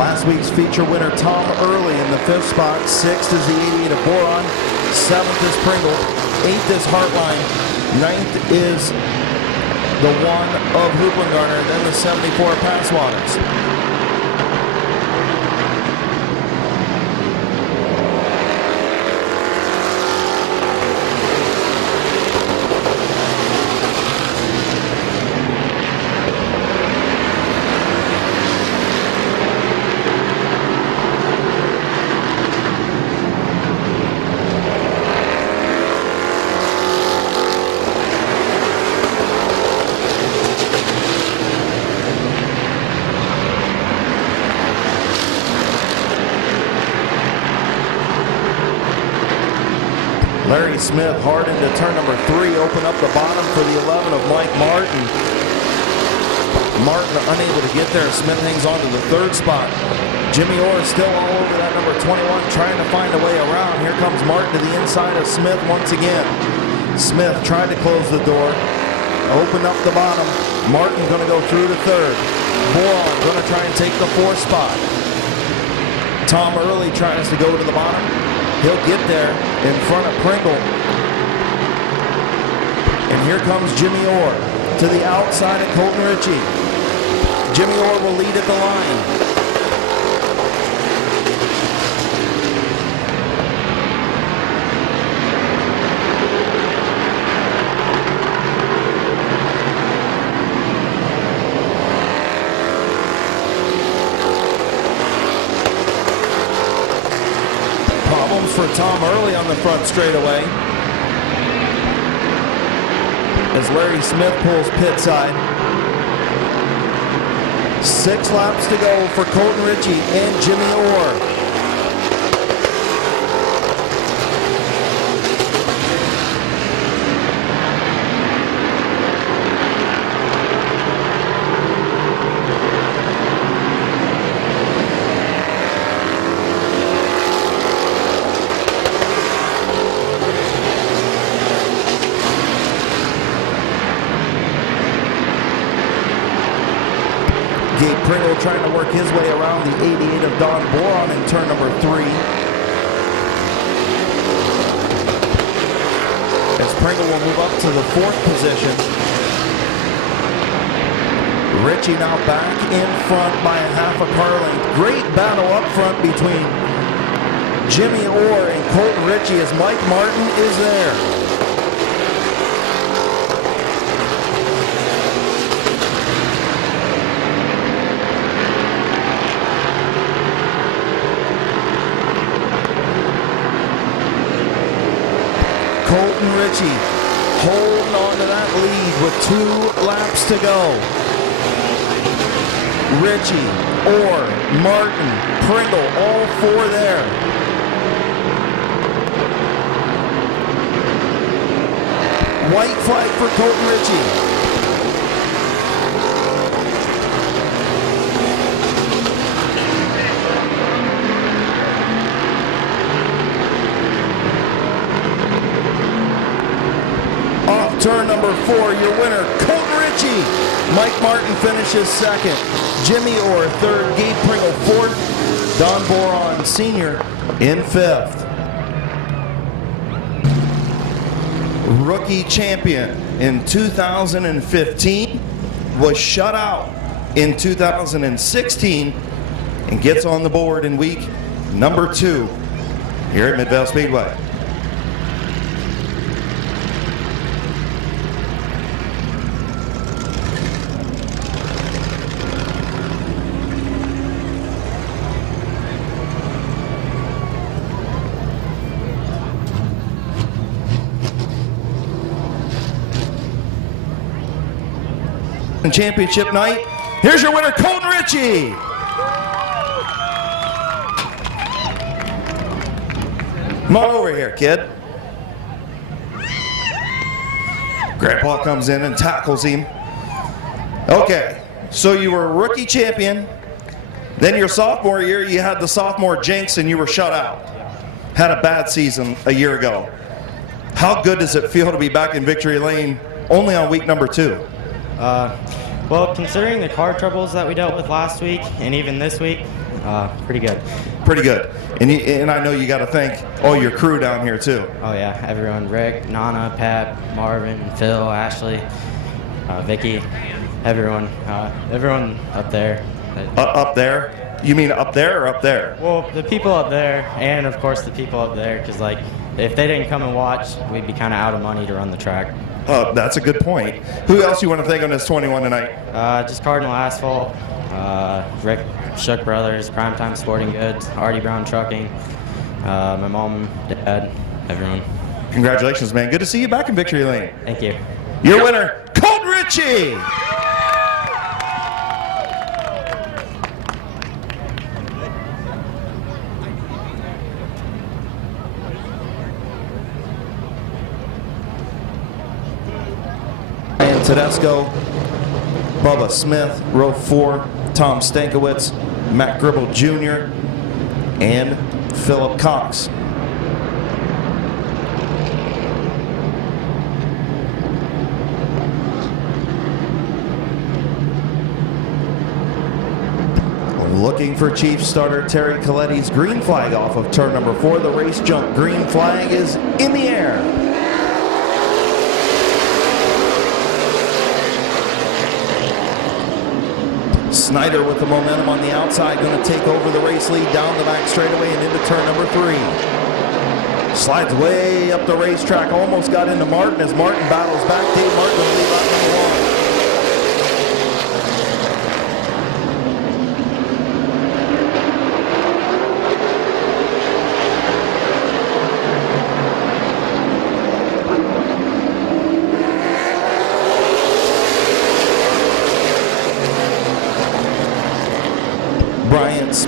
Last week's feature winner Tom Early in the 5th spot. 6th is the 88 of Boron. 7th is Pringle. 8th is Heartline. 9th is the 1 of Hooplangarner. Then the 74 of Passwaters. Larry Smith hard into turn number 3, open up the bottom for the 11 of Mike Martin. Martin unable to get there. Smith hangs on to the 3rd spot. Jimmy Orr still all over that number 21, trying to find a way around. Here comes Martin to the inside of Smith once again. Smith tried to close the door, open up the bottom. Martin going to go through to 3rd. Boron going to try and take the 4th spot. Tom Early tries to go to the bottom. He'll get there in front of Pringle. And here comes Jimmy Orr to the outside of Colton Ritchie. Jimmy Orr will lead at the line. For Tom Early on the front straightaway as Larry Smith pulls pit side. 6 laps to go for Colton Ritchie and Jimmy Orr. Gabe Pringle trying to work his way around the 88 of Don Boron in turn number 3. As Pringle will move up to the 4th position. Ritchie now back in front by a half a car length. Great battle up front between Jimmy Orr and Colton Ritchie as Mike Martin is there. Colton Ritchie holding on to that lead with 2 laps to go. Ritchie, Orr, Martin, Pringle, all 4 there. White flag for Colton Ritchie. Turn number 4, your winner, Colton Ritchie. Mike Martin finishes 2nd. Jimmy Orr 3rd. Gabe Pringle 4th. Don Boron Sr. in 5th. Rookie champion in 2015 was shut out in 2016 and gets on the board in week number 2 here at Midvale Speedway. Championship night. Here's your winner, Colton Ritchie. Come on over here, kid. Grandpa comes in and tackles him. Okay, so you were a rookie champion. Then your sophomore year, you had the sophomore jinx and you were shut out. Had a bad season a year ago. How good does it feel to be back in victory lane only on week number 2? Well, considering the car troubles that we dealt with last week and even this week, pretty good. Pretty good. And I know you got to thank all your crew down here too. Oh yeah, everyone, Rick, Nana, Pat, Marvin, Phil, Ashley, Vicky, everyone up there. Up there? You mean up there or up there? Well, the people up there and of course the people up there, because like if they didn't come and watch, we'd be kind of out of money to run the track. That's a good point. Who else you want to thank on this 21 tonight? Just Cardinal Asphalt, Rick Shook Brothers, Primetime Sporting Goods, Artie Brown Trucking, my mom, dad, everyone. Congratulations, man. Good to see you back in victory lane. Thank you. Your winner, Colton Ritchie. Tedesco, Bubba Smith, row 4, Tom Stankiewicz, Matt Gribble Jr., and Philip Cox. Looking for Chief Starter Terry Coletti's green flag off of turn number 4. The race jump green flag is in the air. Snyder with the momentum on the outside, going to take over the race lead down the back straightaway and into turn number 3. Slides way up the racetrack, almost got into Martin as Martin battles back. Dave Martin will lead lap number 1.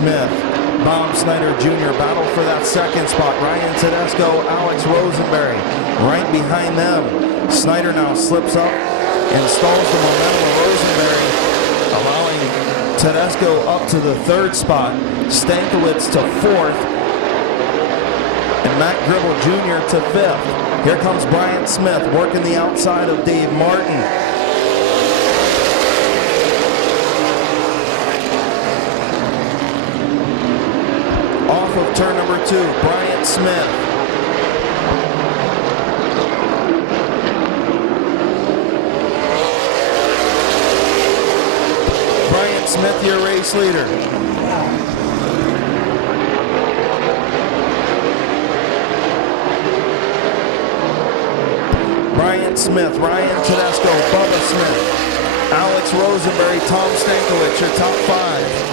Smith, Bob Snyder Jr. battle for that second spot. Ryan Tedesco, Alex Rosenberry right behind them. Snyder now slips up and stalls the momentum of Rosenberry, allowing Tedesco up to the third spot. Stankiewicz to fourth, and Matt Gribble Jr. to fifth. Here comes Bryant Smith working the outside of Dave Martin. Off of turn number 2, Bryant Smith. Bryant Smith, your race leader. Bryant Smith, Ryan Tedesco, Bubba Smith, Alex Rosenberry, Tom Stankiewicz, your top 5.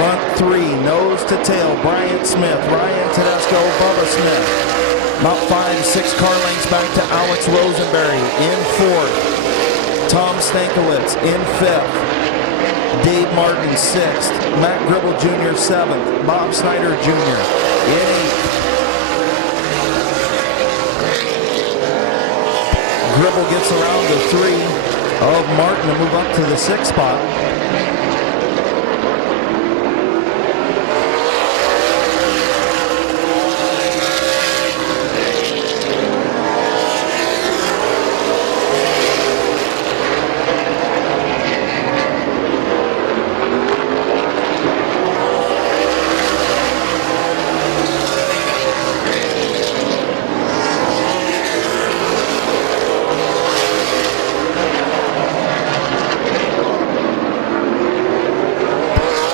Front 3, nose to tail, Bryant Smith, Ryan Tedesco, Bubba Smith. About 5-6 car lengths back to Alex Rosenberry in 4th. Tom Stankiewicz in 5th. Dave Martin 6th. Matt Gribble Jr. 7th. Bob Snyder Jr. in 8th. Gribble gets around the 3 of Martin to move up to the 6th spot.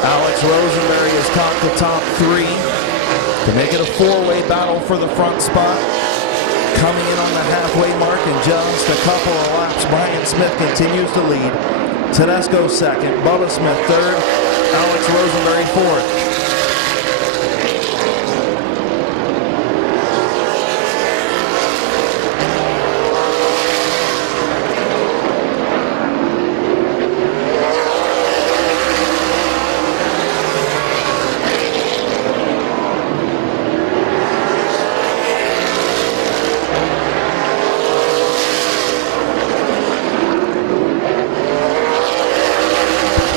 Alex Rosenberry is top to top 3 to make it a 4-way battle for the front spot. Coming in on the halfway mark in just a couple of laps, Bryant Smith continues to lead. Tedesco 2nd, Bubba Smith 3rd, Alex Rosenberry 4th.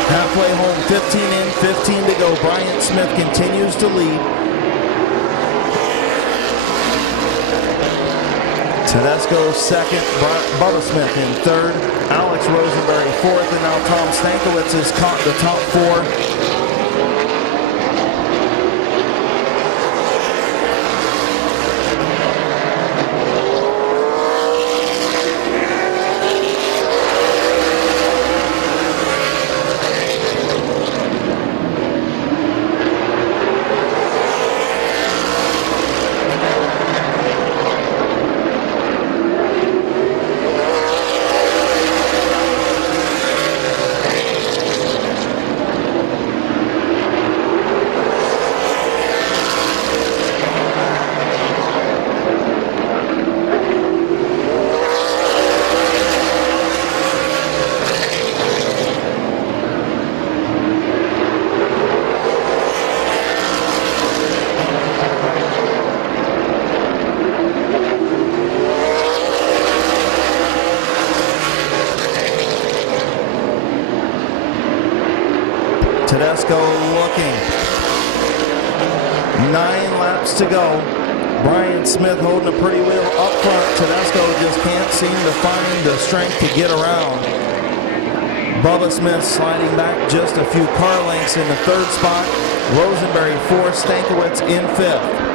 Halfway home, 15 in, 15 to go. Bryant Smith continues to lead. Tedesco 2nd, Bubba Smith in 3rd, Alex Rosenberry 4th, and now Tom Stankiewicz has caught the top 4. Tedesco looking. 9 laps to go. Bryant Smith holding a pretty wheel up front. Tedesco just can't seem to find the strength to get around. Bubba Smith sliding back just a few car lengths in the 3rd spot. Rosenberry 4th, Stankiewicz in 5th.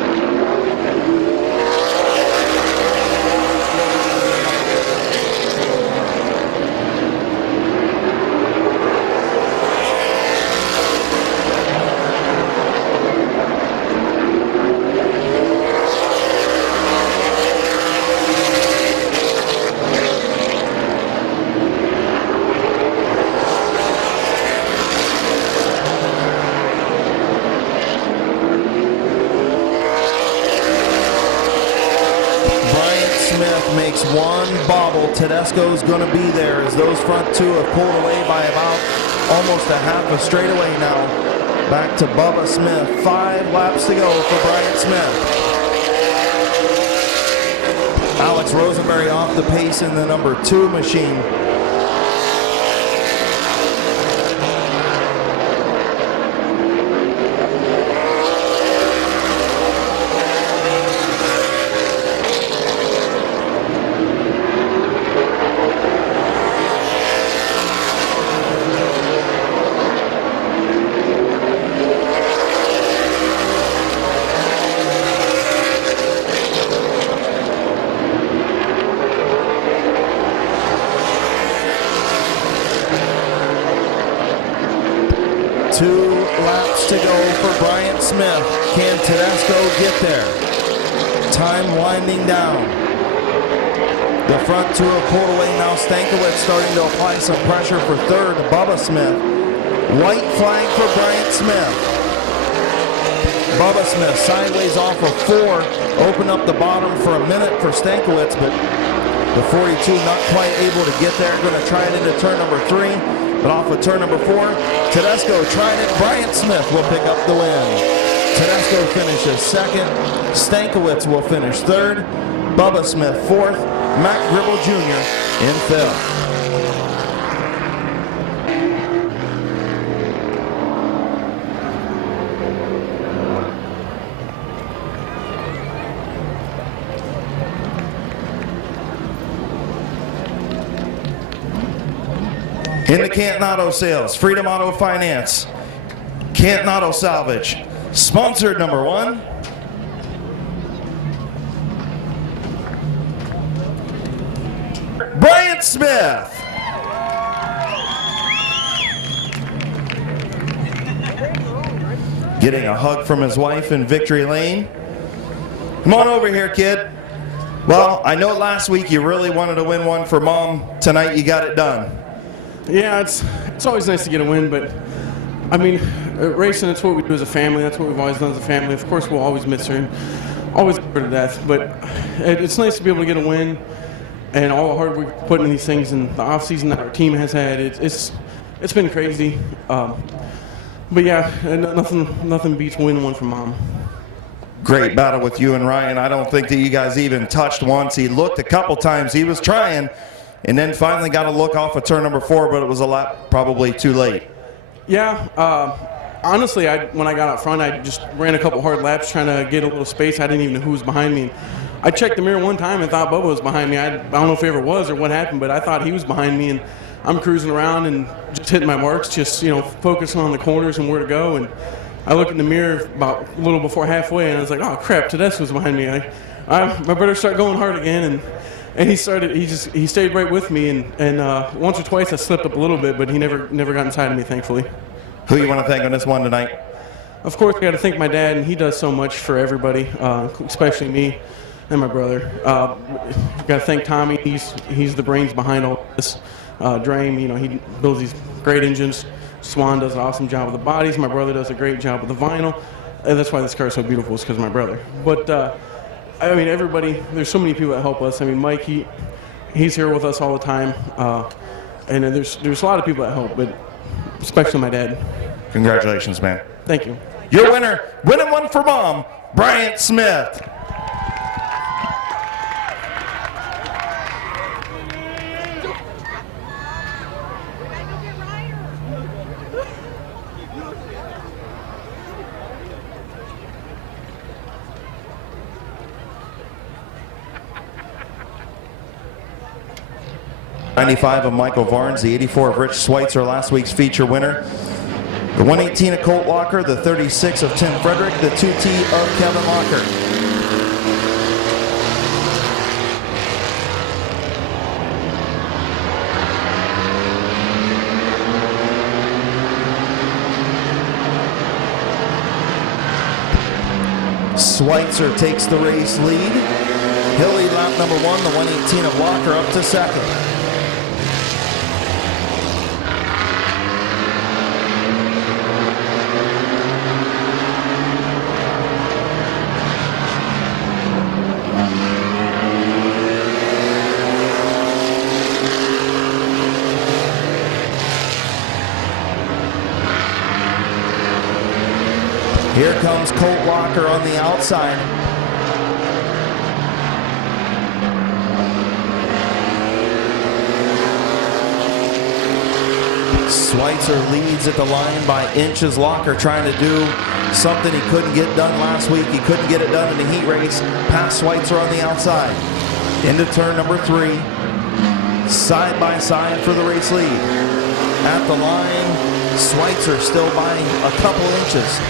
Smith makes one bobble. Tedesco's going to be there as those front two have pulled away by about almost a half a straightaway now. Back to Bubba Smith. 5 laps to go for Bryant Smith. Alex Rosenberry off the pace in the number 2 machine. To go for Bryant Smith. Can Tedesco get there? Time winding down. The front two have pulled away now. Stankiewicz starting to apply some pressure for third. Bubba Smith. White flag for Bryant Smith. Bubba Smith sideways off of 4. Open up the bottom for a minute for Stankiewicz, but the 42 not quite able to get there. Going to try it into turn number 3. But off of turn number 4, Tedesco tried it. Bryant Smith will pick up the win. Tedesco finishes second. Stankiewicz will finish third. Bubba Smith fourth. Matt Gribble Jr. in fifth. In the Canton Auto Sales, Freedom Auto Finance, Canton Auto Salvage, sponsored number 1. Bryant Smith. Getting a hug from his wife in Victory Lane. Come on over here, kid. Well, I know last week you really wanted to win one for Mom. Tonight you got it done. Yeah, it's always nice to get a win, but I mean, racing, it's what we do as a family. That's what we've always done as a family. Of course, we'll always miss her and always love her to death, but it's nice to be able to get a win and all the hard work put in these things and the off season that our team has had. It's been crazy, but yeah, nothing beats winning one for Mom. Great battle with you and Ryan. I don't think that you guys even touched once. He looked a couple times. He was trying. And then finally got a look off of turn number 4, but it was a lap probably too late. Yeah, honestly, when I got out front, I just ran a couple hard laps trying to get a little space. I didn't even know who was behind me. I checked the mirror one time and thought Bubba was behind me. I don't know if he ever was or what happened, but I thought he was behind me. And I'm cruising around and just hitting my marks, just focusing on the corners and where to go. And I looked in the mirror about a little before halfway, and I was like, oh crap, Tedesco's behind me. I better start going hard again. And he stayed right with me, and once or twice I slipped up a little bit, but he never got inside of me, thankfully. Who you want to thank on this one tonight? Of course, I got to thank my dad, and he does so much for everybody, especially me and my brother. Got to thank Tommy. He's the brains behind all this. Drame, he builds these great engines. Swan does an awesome job with the bodies. My brother does a great job with the vinyl, and that's why this car is so beautiful. Is because of my brother. But I mean, everybody, there's so many people that help us. I mean, Mike, he's here with us all the time. And there's a lot of people that help, but especially my dad. Congratulations, man. Thank you. Your winner, winning one for Mom, Bryant Smith. '95 of Michael Varnes, the '84 of Rich Schweitzer, last week's feature winner. The 118 of Colt Locker, the 36 of Tim Frederick, the 2T of Kevin Locker. Schweitzer takes the race lead. He'll lead lap number 1, the 118 of Locker up to second. comes Colt Locker on the outside. Schweitzer leads at the line by inches. Locker trying to do something he couldn't get done last week. He couldn't get it done in the heat race. Past Schweitzer on the outside. Into turn number 3. Side by side for the race lead. At the line, Schweitzer still by a couple inches.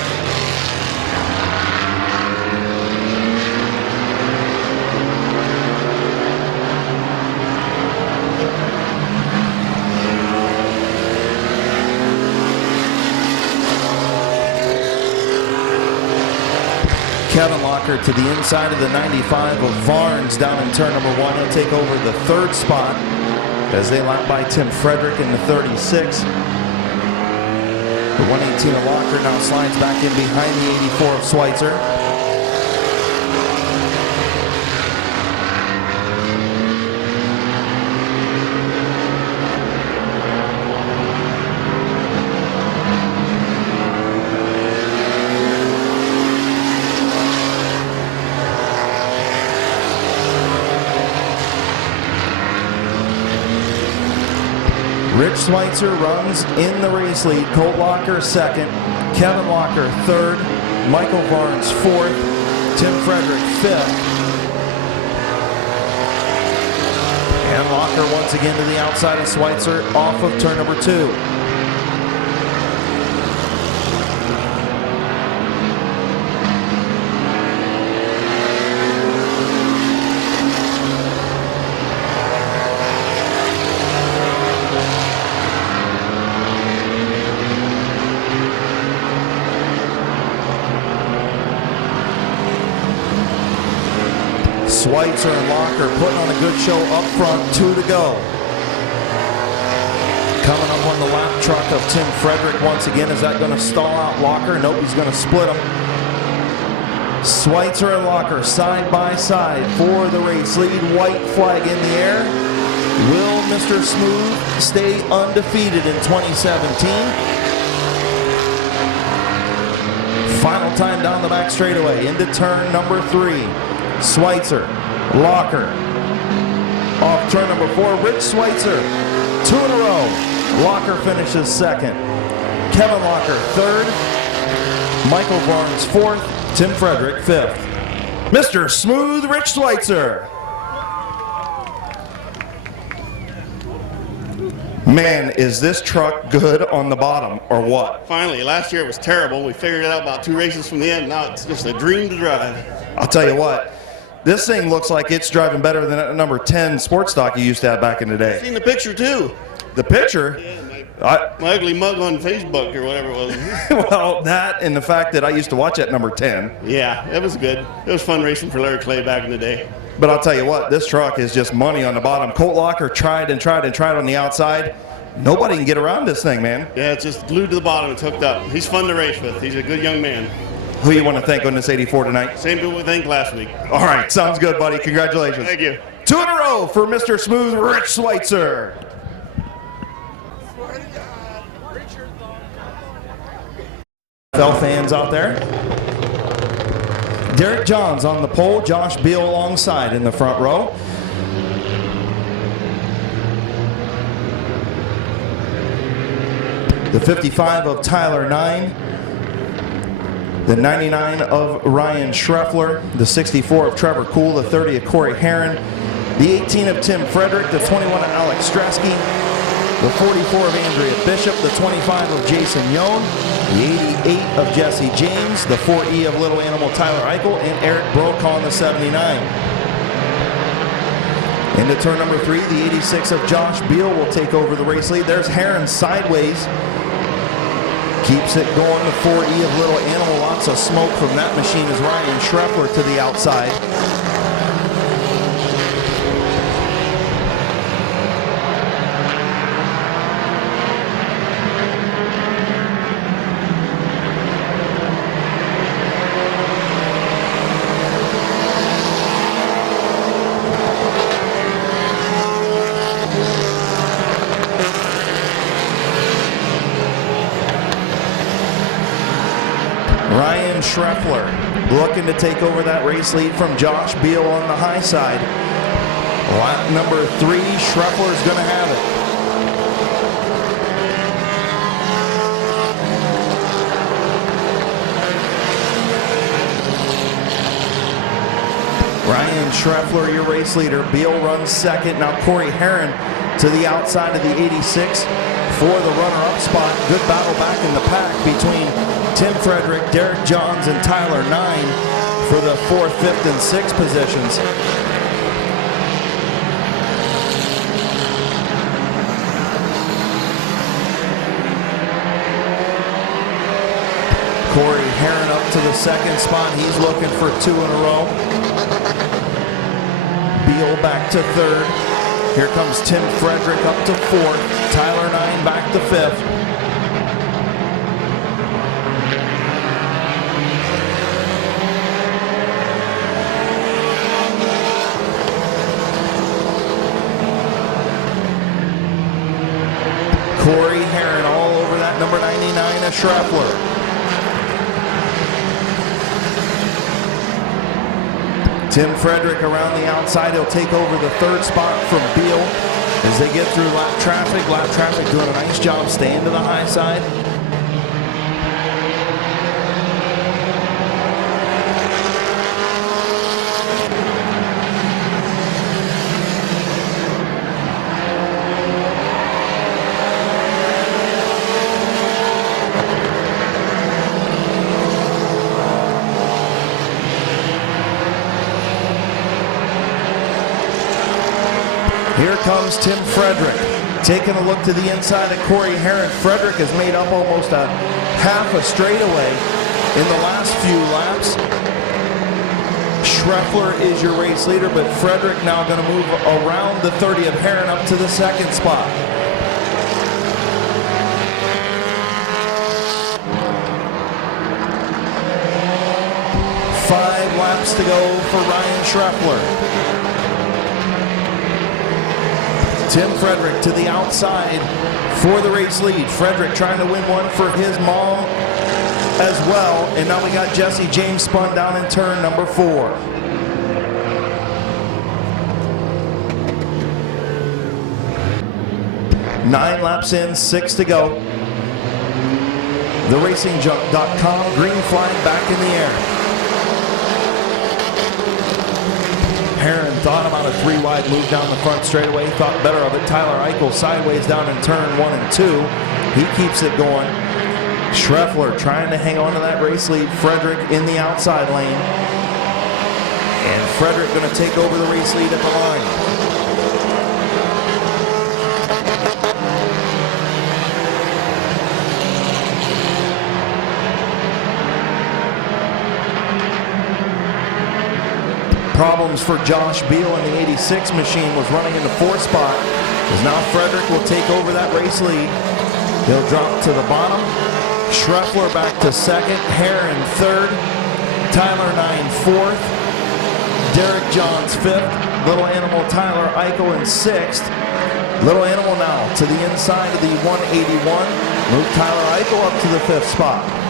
Kevin Locker to the inside of the 95 of Varnes down in turn number 1. He'll take over the 3rd spot as they lap by Tim Frederick in the 36. The 118 of Locker now slides back in behind the 84 of Schweitzer. Rich Schweitzer runs in the race lead. Colt Locker 2nd, Kevin Locker 3rd, Michael Varnes 4th, Tim Frederick 5th. And Locker once again to the outside of Schweitzer off of turn number 2. Schweitzer and Locker putting on a good show up front, 2 to go. Coming up on the lap truck of Tim Frederick once again. Is that going to stall out Locker? Nope, he's going to split them. Schweitzer and Locker side by side for the race lead. White flag in the air. Will Mr. Smooth stay undefeated in 2017? Final time down the back straightaway into turn number 3. Schweitzer, Locker. Off turn number 4, Rich Schweitzer. 2 in a row. Locker finishes 2nd. Kevin Locker 3rd. Michael Varnes 4th. Tim Frederick 5th. Mr. Smooth, Rich Schweitzer. Man, is this truck good on the bottom or what? Finally, last year it was terrible. We figured it out about 2 races from the end. Now it's just a dream to drive. I'll tell you what. This thing looks like it's driving better than that number 10 sports stock you used to have back in the day. I've seen the picture too. The picture? Yeah, my ugly mug on Facebook or whatever it was. Well, that and the fact that I used to watch that number 10. Yeah, it was good. It was fun racing for Larry Clay back in the day. But I'll tell you what, this truck is just money on the bottom. Colt Locker tried and tried and tried on the outside. Nobody can get around this thing, man. Yeah, it's just glued to the bottom. It's hooked up. He's fun to race with. He's a good young man. Who you want to thank on this 84 tonight? Same people we thanked last week. All right, sounds good, buddy. Congratulations. Thank you. 2 in a row for Mr. Smooth, Rich Schweitzer. NFL fans out there. Derek Johns on the pole, Josh Beal alongside in the front row. The 55 of Tyler 9. The 99 of Ryan Schreffler, the 64 of Trevor Cool, the 30 of Corey Herron, the 18 of Tim Frederick, the 21 of Alex Stresky, the 44 of Andrea Bishop, the 25 of Jason Yohn, the 88 of Jesse James, the 4E of Little Animal Tyler Eichel, and Eric Brokaw on the 79. Into turn number 3, the 86 of Josh Beal will take over the race lead. There's Herron sideways. Keeps it going, the 4E of Little Animal. Lots of smoke from that machine as Ryan Schreffler to the outside. Schreffler, looking to take over that race lead from Josh Beal on the high side. Lap number 3, Schreffler's going to have it. Ryan Schreffler, your race leader. Beal runs second. Now Corey Herron to the outside of the 86 for the runner-up spot. Good battle back in the pack between Tim Frederick, Derek Johns, and Tyler 9 for the 4th, 5th, and 6th positions. Corey Herron up to the 2nd spot. He's looking for 2 in a row. Beal back to 3rd. Here comes Tim Frederick up to 4th. Tyler 9 back to 5th. Corey Herron all over that number 99 of Schreffler. Tim Frederick around the outside. He'll take over the 3rd spot from Beal as they get through lap traffic. Lap traffic doing a nice job staying to the high side. Here comes Tim Frederick, taking a look to the inside of Corey Herron. Frederick has made up almost a half a straightaway in the last few laps. Schreffler is your race leader, but Frederick now going to move around the 30 of Herron up to the 2nd spot. Five laps to go for Ryan Schreffler. Tim Frederick to the outside for the race lead. Frederick trying to win one for his mom as well. And now we got Jesse James spun down in turn number 4. Nine laps in, 6 to go. TheRacingJunk.com, green flag back in the air. Herron thought about a 3-wide move down the front straightaway, thought better of it. Tyler Eichel sideways down in turn 1 and 2. He keeps it going. Schreffler trying to hang on to that race lead. Frederick in the outside lane. And Frederick going to take over the race lead at the line. Problems for Josh Beal in the 86 machine, was running in the 4th spot. As now Frederick will take over that race lead. He'll drop to the bottom. Schreffler back to 2nd. Herron 3rd. Tyler 9 4th. Derek Johns 5th. Little Animal Tyler Eichel in 6th. Little Animal now to the inside of the 181. Move Tyler Eichel up to the 5th spot.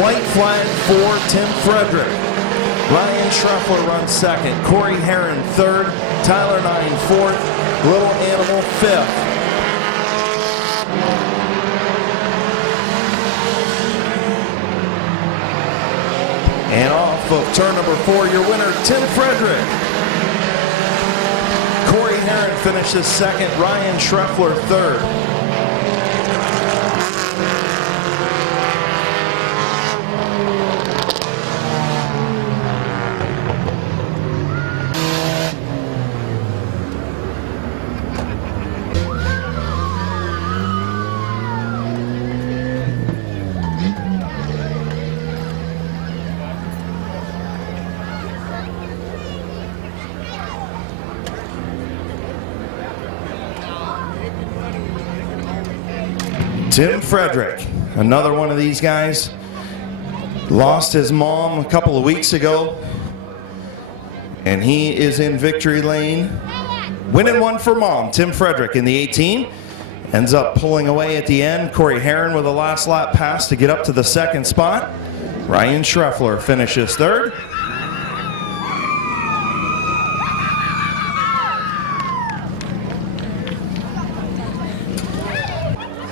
White flag for Tim Frederick. Ryan Schreffler runs 2nd. Corey Herron 3rd. Tyler 9 4th. Little Animal 5th. And off of turn number 4, your winner, Tim Frederick. Corey Herron finishes 2nd. Ryan Schreffler 3rd. Tim Frederick, another one of these guys, lost his mom a couple of weeks ago, and he is in victory lane. Winning one for mom, Tim Frederick in the 18. Ends up pulling away at the end. Corey Herron with a last lap pass to get up to the second spot. Ryan Schreffler finishes third.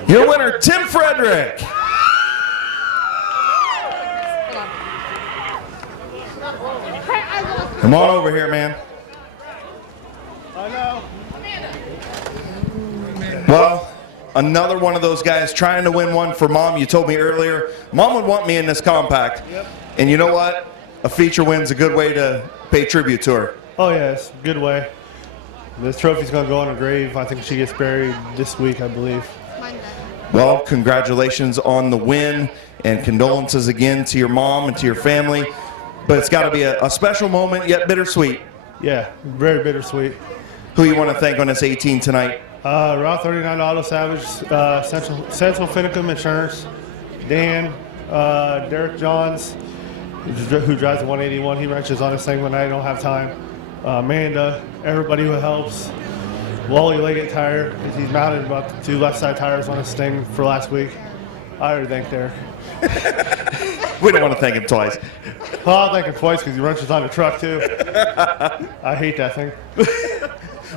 Your winner, Tim Frederick. Come on over here, man. Well, another one of those guys trying to win one for mom. You told me earlier, mom would want me in this compact. Yep. And you know what? A feature win's a good way to pay tribute to her. Oh, yeah, it's a good way. This trophy's going to go on her grave. I think she gets buried this week, I believe. Well, congratulations on the win, and condolences again to your mom and to your family. But it's got to be a special moment, yet bittersweet. Yeah, very bittersweet. Who you want to thank on this 18 tonight? Route 39 Auto Salvage, Central Finicum Insurance, Dan, Derek Johns, who drives the 181. He wrenches on this thing when I don't have time. Amanda, everybody who helps. Wally Leggett Tire, he's mounted about the 2 left side tires on this thing for last week. I already thanked Derek. We don't want to thank him twice. Well, I'll thank him twice because he wrenches on the truck too. I hate that thing.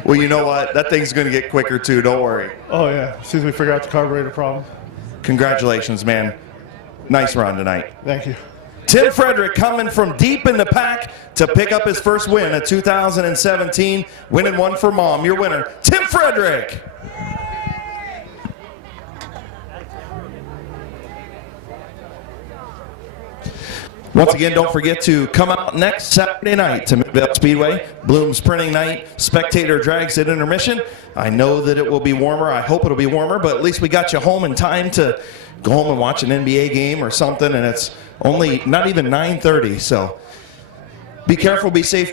Well, you know what? That thing's going to get quicker too. Don't worry. Oh, yeah. As soon as we figure out the carburetor problem. Congratulations, man. Nice run tonight. Thank you. Tim Frederick coming from deep in the pack to pick up his first win at 2017, winning one for mom. Your winner, Tim Frederick. Once again, don't forget to come out next Saturday night to Mid-Vale Speedway. Bloom's Printing Night, spectator drags at intermission. I know that it will be warmer. I hope it'll be warmer, but at least we got you home in time to go home and watch an NBA game or something, and it's only not even 9:30, so be careful, be safe.